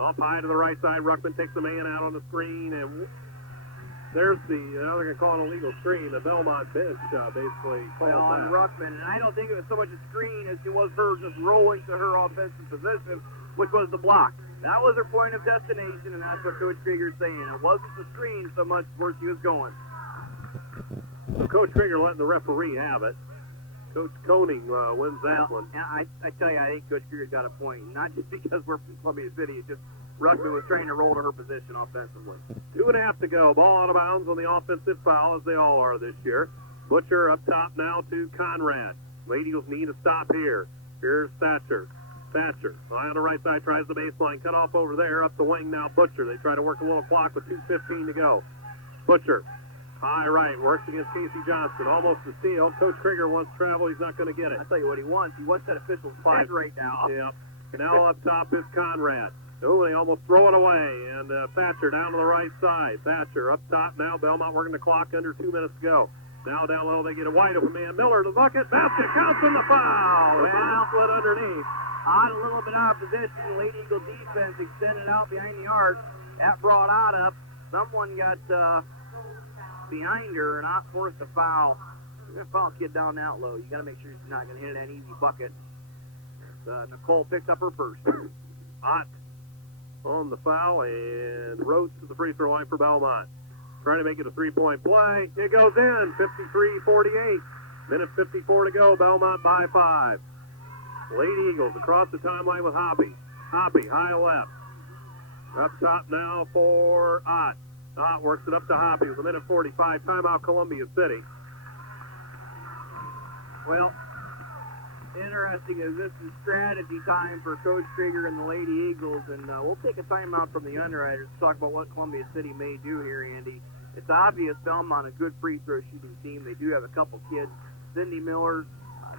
Off high to the right side. Ruckman takes the man out on the screen, and there's the, now they're going to call it a legal screen. The Belmont bench basically called on that. Ruckman, and I don't think it was so much a screen as it was her just rolling to her offensive position, which was the block. That was her point of destination, and that's what Coach Krieger's saying. It wasn't the screen so much where she was going. So Coach Krieger letting the referee have it. Coach Koning wins that one. Yeah, I tell you, I think Coach Krieger's got a point. Not just because we're from Columbia City, it's just Ruckman was trying to roll to her position offensively. 2.5 to go. Ball out of bounds on the offensive foul, as they all are this year. Butcher up top now to Conrad. Lady Eagles need a stop here. Here's Thatcher. Thatcher, high on the right side, tries the baseline. Cut off over there, up the wing now, Butcher. They try to work a little clock with 2:15 to go. Butcher, high right, works against Casey Johnson. Almost a steal. Coach Krieger wants travel. He's not going to get it. I'll tell you what he wants. He wants that official spot right now. Yeah. Now up top is Conrad. Oh, they almost throw it away. And Thatcher down to the right side. Thatcher up top now. Belmont working the clock under 2 minutes to go. Now down low, they get a wide open man. Miller to the bucket. Basket counts in the foul. Well, slid underneath. On a little bit out of position, Lady Eagle defense extended out behind the arc. That brought out up. Someone got behind her and not forced a foul. You're going to foul a kid down that low. You got to make sure she's not going to hit an easy bucket. Nicole picked up her first. Hot on the foul, and Rhodes to the free throw line for Belmont. Trying to make it a three-point play. It goes in, 53-48. Minute 54 to go, Belmont by 5. Lady Eagles across the timeline with Hoppy. Hoppy, high left. Up top now for Ott. Ott works it up to Hoppy with a minute 45. Timeout, Columbia City. Well, interesting as this is strategy time for Coach Krieger and the Lady Eagles, and we'll take a timeout from the underwriters to talk about what Columbia City may do here, Andy. It's obvious Belmont a good free throw shooting team. They do have a couple kids. Cindy Miller,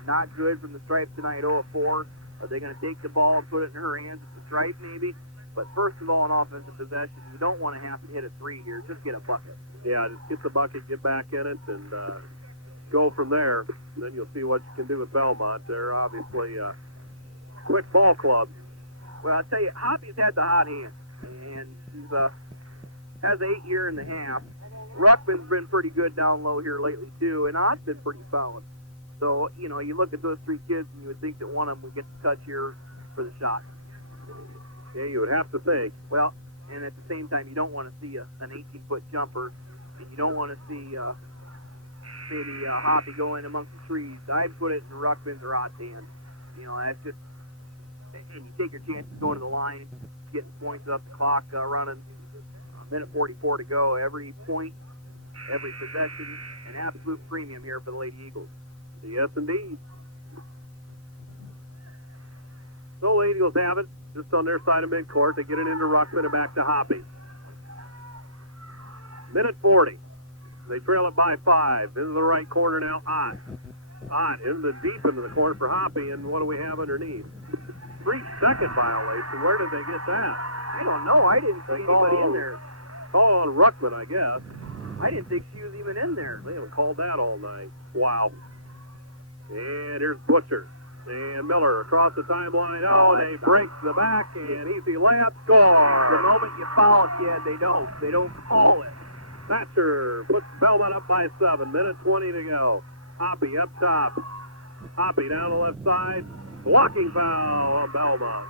not good from the stripe tonight, 0 of 4. Are they going to take the ball and put it in her hands at the stripe maybe? But first of all, in offensive possession, you don't want to have to hit a 3 here. Just get a bucket. Yeah, just get the bucket, get back in it, and go from there. And then you'll see what you can do with Belmont. They're obviously a quick ball club. Well, I'll tell you, Hoppy's had the hot hand, and she's has 8 year and a half. Ruckman's been pretty good down low here lately, too, and Ott's been pretty solid. So, you know, you look at those 3 kids, and you would think that one of them would get the touch here for the shot. Yeah, you would have to think. Well, and at the same time, you don't want to see an 18-foot jumper, and you don't want to see maybe Hoppy go in amongst the trees. I'd put it in Ruckman's or Ott's hands. You know, that's just, and you take your chances going to the line, getting points up, the clock running. Minute 44 to go. Every point, every possession, an absolute premium here for the Lady Eagles. Yes, indeed. So Lady Eagles have it just on their side of midcourt. They get it into Ruckman and back to Hoppy. Minute 40. They trail it by 5. Into the right corner now, Ott. Ott deep into the corner for Hoppy, and what do we have underneath? 3-second violation. Where did they get that? I don't know. I didn't see anybody in there. Call on Ruckman, I guess. I didn't think she was even in there. They haven't called that all night. Wow. And here's Butcher. And Miller across the timeline. Oh, and they break the back, and easy layup, score. The moment you foul a kid, they don't call it. Thatcher puts Belmont up by 7. Minute 20 to go. Hoppy up top. Hoppy down the left side. Blocking foul on Belmont.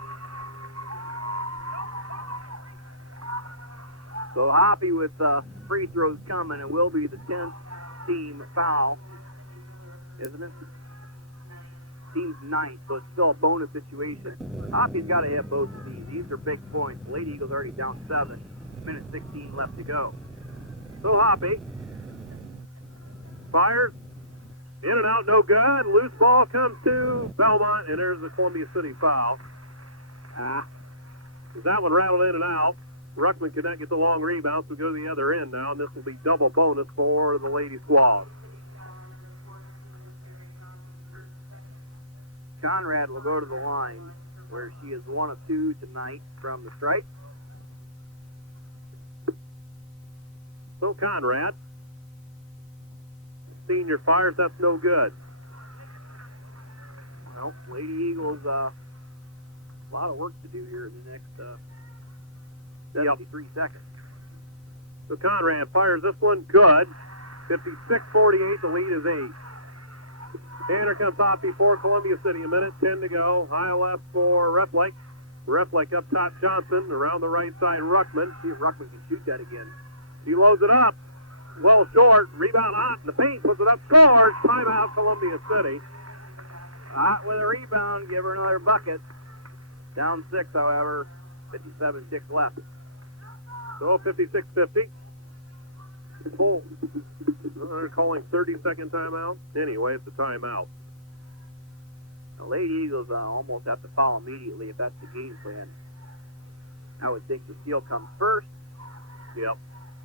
So Hoppy with free throws coming, and will be the 10th team foul, isn't it? Team's 9th, so it's still a bonus situation. Hoppy's got to hit both of these. These are big points. The Lady Eagles already down 7. Minute 16 left to go. So Hoppy fires. In and out, no good. Loose ball comes to Belmont, and there's the Columbia City foul. That one rattled in and out. Ruckman could not get the long rebound, so go to the other end now, and this will be double bonus for the Lady Squaws. Conrad will go to the line, where she is 1 of 2 tonight from the stripe. So Conrad, senior fires, that's no good. Well, Lady Eagles, a lot of work to do here in the next 73 seconds. So Conrad fires this one, good. 56-48, the lead is 8. And here comes Hoppy for Columbia City. A minute 10 to go. High left for Reflake. Reflake up top, Johnson. Around the right side, Ruckman. See if Ruckman can shoot that again. He loads it up. Well short. Rebound hot in the paint. Puts it up. Scores. Timeout, Columbia City. Hot with a rebound. Give her another bucket. Down 6, however. 57 ticks left. So 56-50. Full. They're calling 30-second timeout. Anyway, it's a timeout. The Lady Eagles almost have to foul immediately if that's the game plan. I would think the steal comes first. Yep.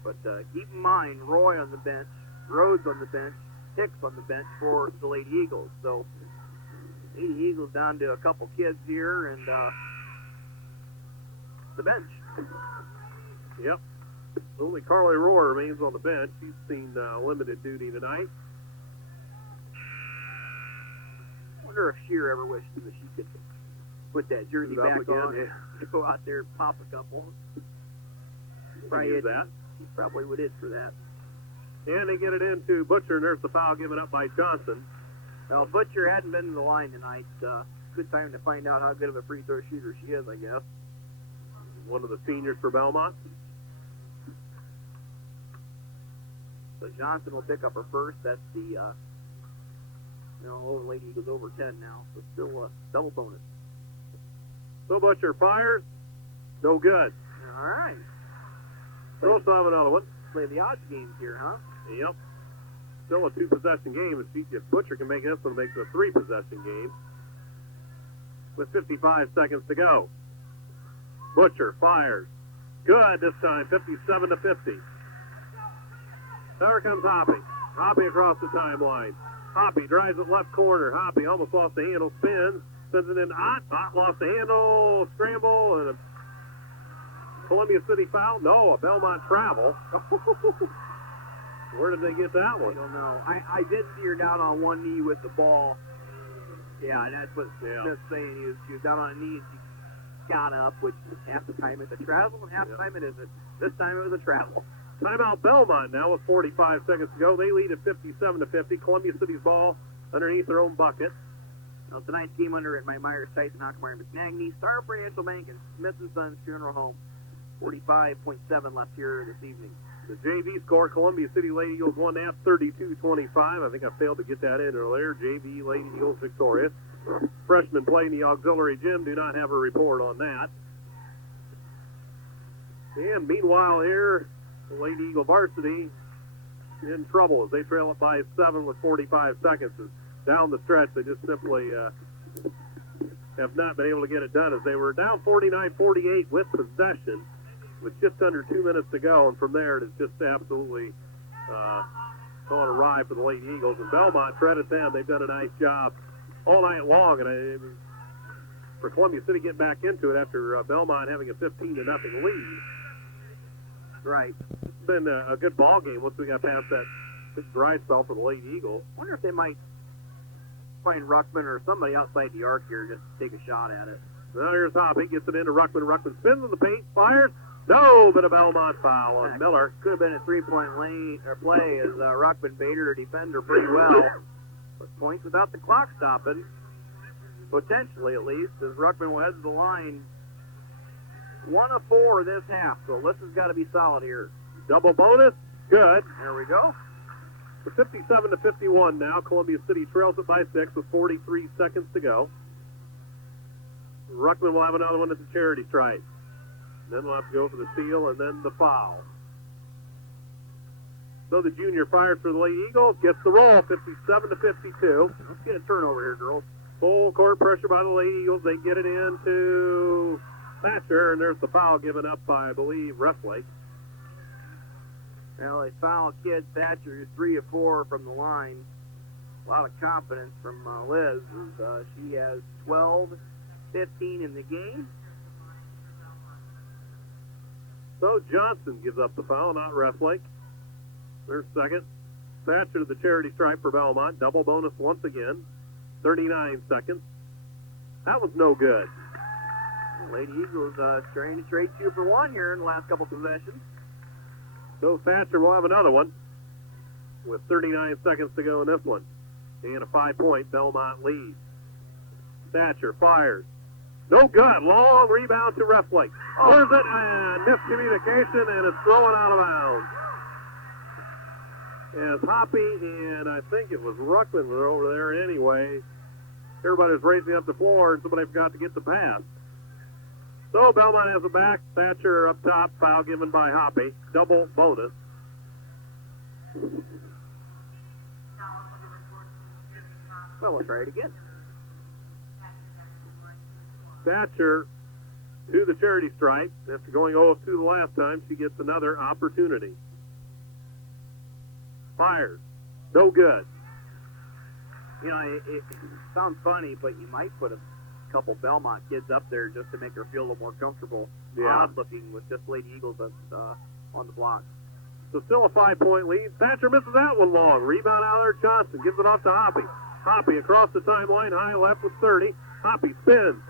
But keep in mind, Roy on the bench, Rhodes on the bench, Hicks on the bench for the Lady Eagles. So, Lady Eagles down to a couple kids here and the bench. Yep. Only Carly Rohr remains on the bench. She's seen limited duty tonight. I wonder if Shear ever wished that she could put that jersey back on and go out there and pop a couple. Probably that. He probably would itch for that. And they get it into Butcher, and there's the foul given up by Johnson. Well, Butcher hadn't been to the line tonight. Good time to find out how good of a free throw shooter she is, I guess. One of the seniors for Belmont. So Johnson will pick up her first. That's the, Lady Eagles over 10 now. So still a double bonus. So Butcher fires. No good. All right. So let's have another one. Play the odds games here, huh? Yep. Still a 2-possession game. If Butcher can make this one, it makes it a 3-possession game. With 55 seconds to go. Butcher fires. Good this time, 57-50. There comes Hoppy. Hoppy across the timeline. Hoppy drives it left corner. Hoppy almost lost the handle, spins, sends it in Ott. Ott lost the handle, scramble, and a Columbia City foul. No, a Belmont travel. Where did they get that one? I don't know. I did see her down on one knee with the ball. Yeah, and that's what Smith's saying. She was down on a knee and she got up, which half the time it's a travel and half the time it isn't. This time it was a travel. Timeout Belmont now with 45 seconds to go. They lead at 57-50. Columbia City's ball underneath their own bucket. Now tonight's game under at my Myers, Tyson, Hockenmeyer, McNagny, Star Financial Bank, and Smith & Sons Funeral Home. 45.7 left here this evening. The JV score, Columbia City Lady Eagles won that 32-25. I think I failed to get that in earlier. JV Lady Eagles victorious. Freshmen playing the auxiliary gym. Do not have a report on that. And meanwhile here, the Lady Eagle varsity in trouble as they trail it by 7 with 45 seconds. And down the stretch, they just simply have not been able to get it done as they were down 49-48 with possession with just under 2 minutes to go. And from there, it has just absolutely gone awry for the Lady Eagles. And Belmont, credit them. They've done a nice job all night long. And for Columbia City getting back into it after Belmont having a 15-0 lead. Right. It's been a good ball game once we got past that big dry spell for the Lady Eagles. I wonder if they might playing Ruckman or somebody outside the arc here just to take a shot at it. Now here's Hoppy, gets it into Ruckman. Ruckman spins in the paint, fires. No, but a Belmont foul on Miller. Could have been a three-point lane or play as Ruckman baited her defender pretty well. But points without the clock stopping, potentially at least, as Ruckman heads the line. 1 of 4 this half, so Alyssa's got to be solid here. Double bonus, good. There we go. For 57-51 now, Columbia City trails it by 6 with 43 seconds to go. Ruckman will have another one at the charity stripe. Then we'll have to go for the steal and then the foul. So the junior fires for the Lady Eagles, gets the roll, 57-52. Let's get a turnover here, girls. Full court pressure by the Lady Eagles. They get it into Thatcher, and there's the foul given up by, I believe, Reflake. Well, they foul kid Thatcher, who's 3 of 4 from the line. A lot of confidence from Liz. As, she has 12, 15 in the game. So Johnson gives up the foul, not Reflake. Their second. Thatcher to the charity stripe for Belmont. Double bonus once again. 39 seconds. That was no good. Lady Eagles trying to trade 2 for 1 here in the last couple possessions. So Thatcher will have another one with 39 seconds to go in this one. And a 5-point Belmont lead. Thatcher fires. No good. Long rebound to Reflake. Where's it? And miscommunication, and it's thrown out of bounds. As Hoppy and I think it was Ruckman were over there anyway. Everybody was racing up the floor, and somebody forgot to get the pass. So Belmont has it back. Thatcher up top. Foul given by Hoppy. Double bonus. Well, we'll try it again. Thatcher to the charity stripe. After going 0 of 2 the last time, she gets another opportunity. Fires. No good. You know, it sounds funny, but you might put a couple Belmont kids up there just to make her feel a little more comfortable. Yeah. Odd looking with just Lady Eagles on the block. So still a 5-point lead. Thatcher misses that one long. Rebound out there. Johnson gives it off to Hoppy. Hoppy across the timeline, high left with 30. Hoppy spins.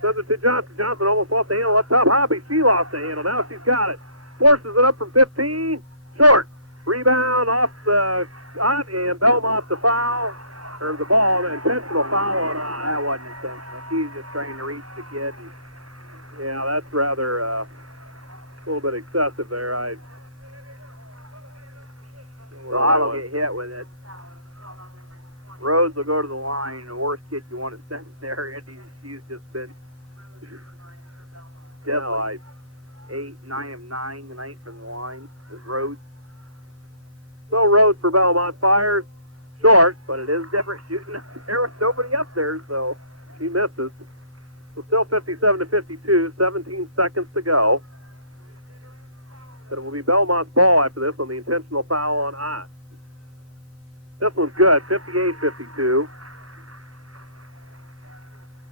Sends it to Johnson. Johnson almost lost the handle up top. Hoppy, she lost the handle. Now she's got it. Forces it up from 15. Short. Rebound off the shot, and Belmont the foul. Or the ball, an intentional foul on I. That wasn't intentional. She was just trying to reach the kid. Yeah, that's rather a little bit excessive there. Otto will get hit with it. Rhodes will go to the line. The worst kid you want to send there, and she's just been definitely 8, 9 of 9 tonight from the line. Is Rhodes. So Rhodes for Belmont fires. Short. But it is different shooting up there with nobody up there, so. She misses. So still 57-52, 17 seconds to go. And it will be Belmont's ball after this on the intentional foul on I. This one's good, 58-52.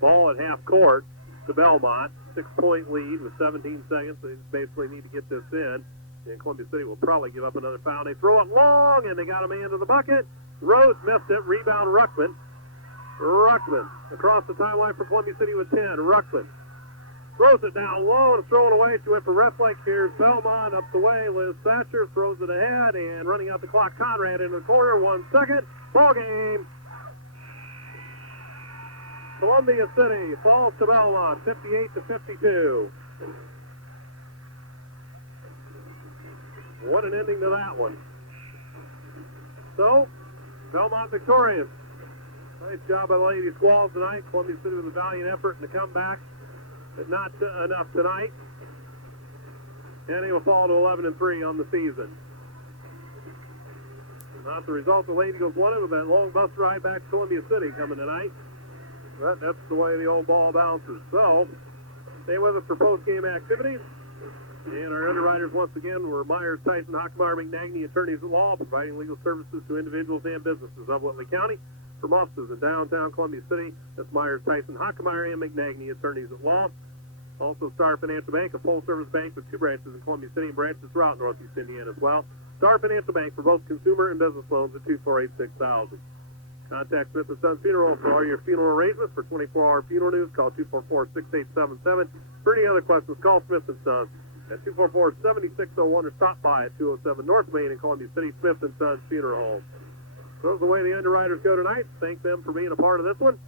Ball at half court to Belmont. 6-point lead with 17 seconds. They basically need to get this in. And Columbia City will probably give up another foul. They throw it long, and they got a man to the bucket. Rhodes missed it. Rebound Ruckman. Ruckman across the timeline for Columbia City with 10. Ruckman throws it down low and throw it away. She went for Reflake. Here's Belmont up the way. Liz Thatcher throws it ahead, and running out the clock, Conrad into the corner. 1 second. Ball game. Columbia City falls to Belmont, 58-52. What an ending to that one. So, Belmont victorious. Nice job by the Lady Squalls tonight. Columbia City with a valiant effort in the comeback, but not enough tonight. And they will fall to 11-3 on the season. Not the result the Lady Eagles wanted with that long bus ride back to Columbia City coming tonight. But that's the way the old ball bounces. So, stay with us for post-game activities. And our underwriters, once again, were Myers, Tyson, Hockmeyer, McNagny, attorneys at law, providing legal services to individuals and businesses of Whitley County. From offices in downtown Columbia City, that's Myers, Tyson, Hockmeyer, and McNagny, attorneys at law. Also, Star Financial Bank, a full-service bank with 2 branches in Columbia City and branches throughout Northeast Indiana as well. Star Financial Bank for both consumer and business loans at 248-6000. Contact Smith & Son Funeral for all your funeral arrangements. For 24-hour funeral news, call 244-6877. For any other questions, call Smith & Son at 244-7601 or stop by at 207 North Main in Columbia City, Smith & Son Funeral Home. So that's the way the underwriters go tonight. Thank them for being a part of this one.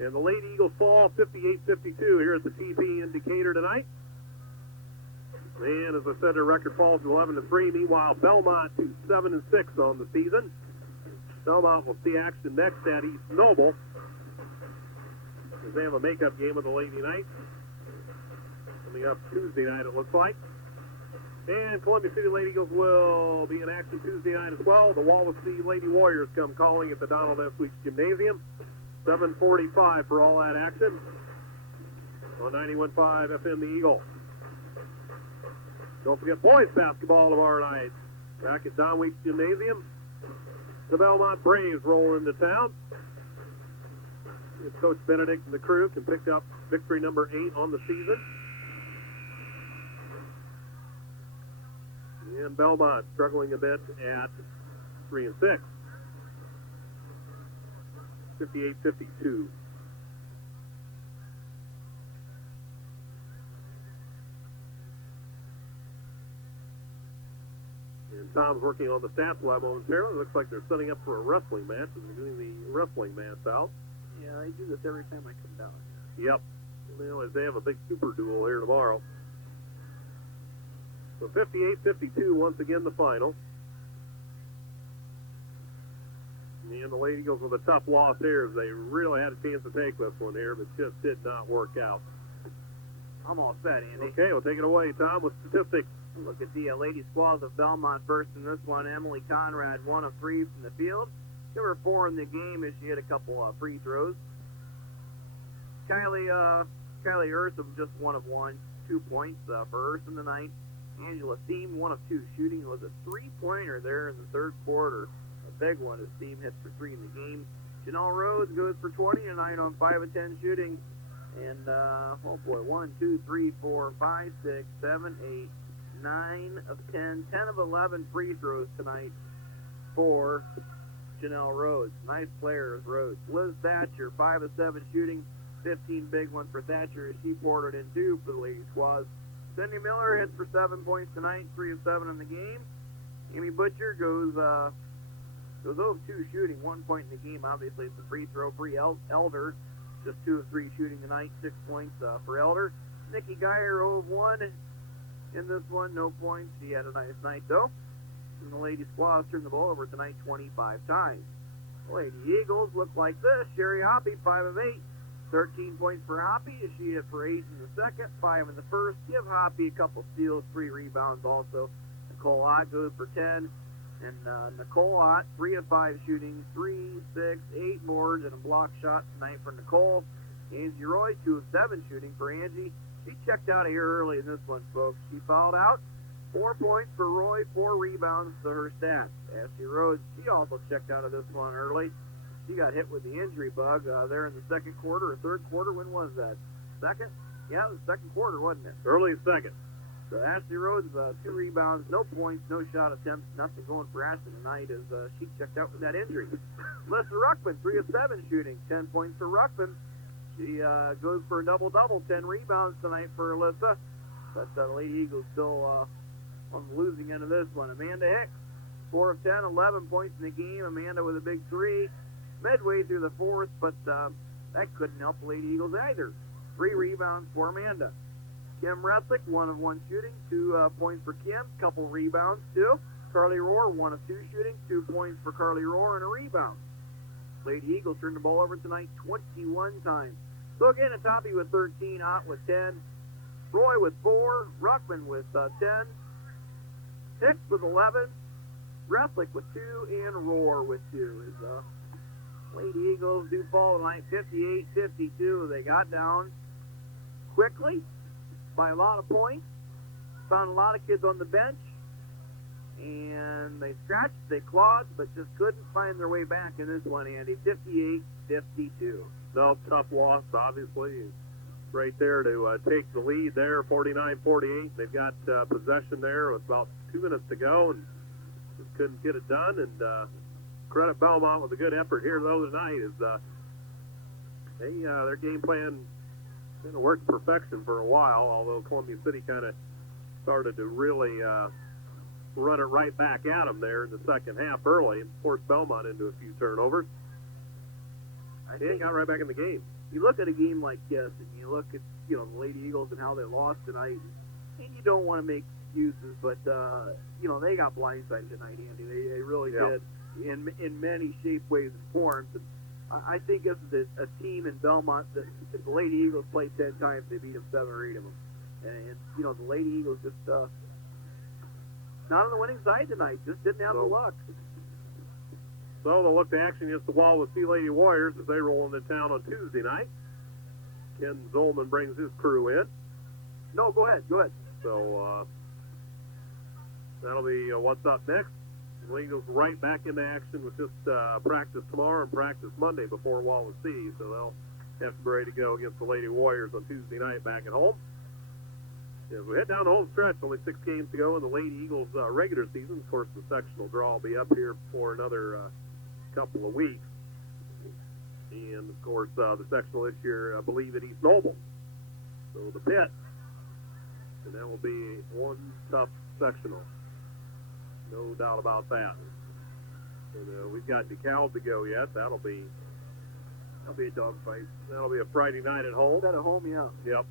And the Lady Eagles fall 58-52 here at the TP Indicator tonight. And as I said, their record falls to 11-3. Meanwhile, Belmont to 7-6 on the season. Belmont will see action next at East Noble, as they have a makeup game with the Lady Knights coming up Tuesday night, it looks like. And Columbia City Lady Eagles will be in action Tuesday night as well. The Wallace City Lady Warriors come calling at the Donald S. Weeks Gymnasium. 7:45 for all that action on 91.5 FM The Eagle. Don't forget boys basketball tomorrow night back at Don Weeks Gymnasium. The Belmont Braves roll into town. It's Coach Benedict and the crew can pick up victory number 8 on the season. And Belmont struggling a bit at 3-6. 58-52. And Tom's working on the stats lab momentarily. It looks like they're setting up for a wrestling match, and they're doing the wrestling match out. Yeah, I do this every time I come down. Yep. Well, as they have a big super duel here tomorrow. So 58-52, once again the final. And the Lady Eagles with a tough loss here, as they really had a chance to take this one here, but just did not work out. I'm all set, Andy. Okay, we'll take it away, Tom, with statistics. Look at the lady squads of Belmont first in this one. Emily Conrad, 1 of 3 from the field. Give her 4 in the game as she hit a couple free throws. Kylie Eartham, just 1 of 1, 2 points for Eartham tonight. Angela Thiem, 1 of 2 shooting. It was a 3-pointer there in the third quarter. A big one as Thiem hits for 3 in the game. Janelle Rhodes goes for 20 tonight on 5 of 10 shooting. And, 1, 2, 3, 4, 5, 6, 7, 8, 9 of 10, 10 of 11 free throws tonight for Janelle Rhodes. Nice player is Rhodes. Liz Thatcher, 5 of 7 shooting, 15 big one for Thatcher as she poured it in 2 for the Lady Squaws. Cindy Miller hits for 7 points tonight, 3 of 7 in the game. Amy Butcher goes 0 of 2 shooting, 1 point in the game. Obviously, it's a free throw. Bree Elder, just 2 of 3 shooting tonight, 6 points for Elder. Nikki Geyer, 0 of 1 in this one, no points. She had a nice night, though. And the Lady Squaws turned the ball over tonight 25 times. The Lady Eagles look like this. Sherry Hoppy, 5 of 8. 13 points for Hoppy as she hit for 8 in the second, 5 in the first. Give Hoppy a couple steals, 3 rebounds also. Nicole Ott goes for 10. And Nicole Ott, 3 of 5 shooting, 3, 6, 8 boards, and a block shot tonight for Nicole. Angie Roy, 2 of 7 shooting for Angie. She checked out of here early in this one, folks. She fouled out. 4 points for Roy, 4 rebounds to her stats. Ashley Rhodes, she also checked out of this one early. She got hit with the injury bug there in the second quarter or third quarter. When was that? Second? Yeah, it was the second quarter, wasn't it? Early second. So Ashley Rhodes, 2 rebounds, no points, no shot attempts, nothing going for Ashley tonight as she checked out with that injury. Alyssa Ruckman, 3 of 7 shooting, 10 points for Ruckman. She goes for a double-double, 10 rebounds tonight for Alyssa. But the Lady Eagles still on the losing end of this one. Amanda Hicks, 4 of 10, 11 points in the game. Amanda with a big 3. Midway through the fourth, but that couldn't help the Lady Eagles either. 3 rebounds for Amanda. Kim Rethick, 1 of 1 shooting, 2 points for Kim, couple rebounds too. Carly Rohr, 1 of 2 shooting, 2 points for Carly Rohr and a rebound. Lady Eagles turned the ball over tonight 21 times. So again, Toppy with 13, Ott with 10, Roy with 4, Ruckman with 10, Hicks with 11, Rethick with 2, and Rohr with 2. Lady Eagles do fall tonight 58-52. They got down quickly by a lot of points. Found a lot of kids on the bench. And they scratched, they clawed, but just couldn't find their way back in this one, Andy. 58-52. No, tough loss, obviously. Right there to take the lead there, 49-48. They've got possession there with about 2 minutes to go and just couldn't get it done. And credit Belmont with a good effort here though tonight. Is their game plan kind of worked to perfection for a while, although Columbia City kind of started to really run it right back at them there in the second half early and forced Belmont into a few turnovers. They got right back in the game. You look at a game like this, and you look at the Lady Eagles and how they lost tonight, and you don't want to make excuses, but they got blindsided tonight, Andy. They really did in many shape, ways, and forms. And I think as a team in Belmont, the Lady Eagles played 10 times, they beat them 7 or 8 of them, and the Lady Eagles just not on the winning side tonight. Just didn't have the luck. So they'll look to action against the wall with Sea Lady Warriors as they roll into town on Tuesday night. Ken Zolman brings his crew in. No, go ahead. So that'll be what's up next. The Eagles right back into action with just practice tomorrow and practice Monday before Wallace City. So they'll have to be ready to go against the Lady Warriors on Tuesday night back at home. As we head down the home stretch, only 6 games to go in the Lady Eagles regular season. Of course, the sectional draw will be up here for another couple of weeks. And, of course, the sectional this year, I believe, at East Noble. So the pit. And that will be one tough sectional. No doubt about that. And we've got DeKalb to go yet. That'll be a dogfight. That'll be a Friday night at home. At home, yeah. Yep.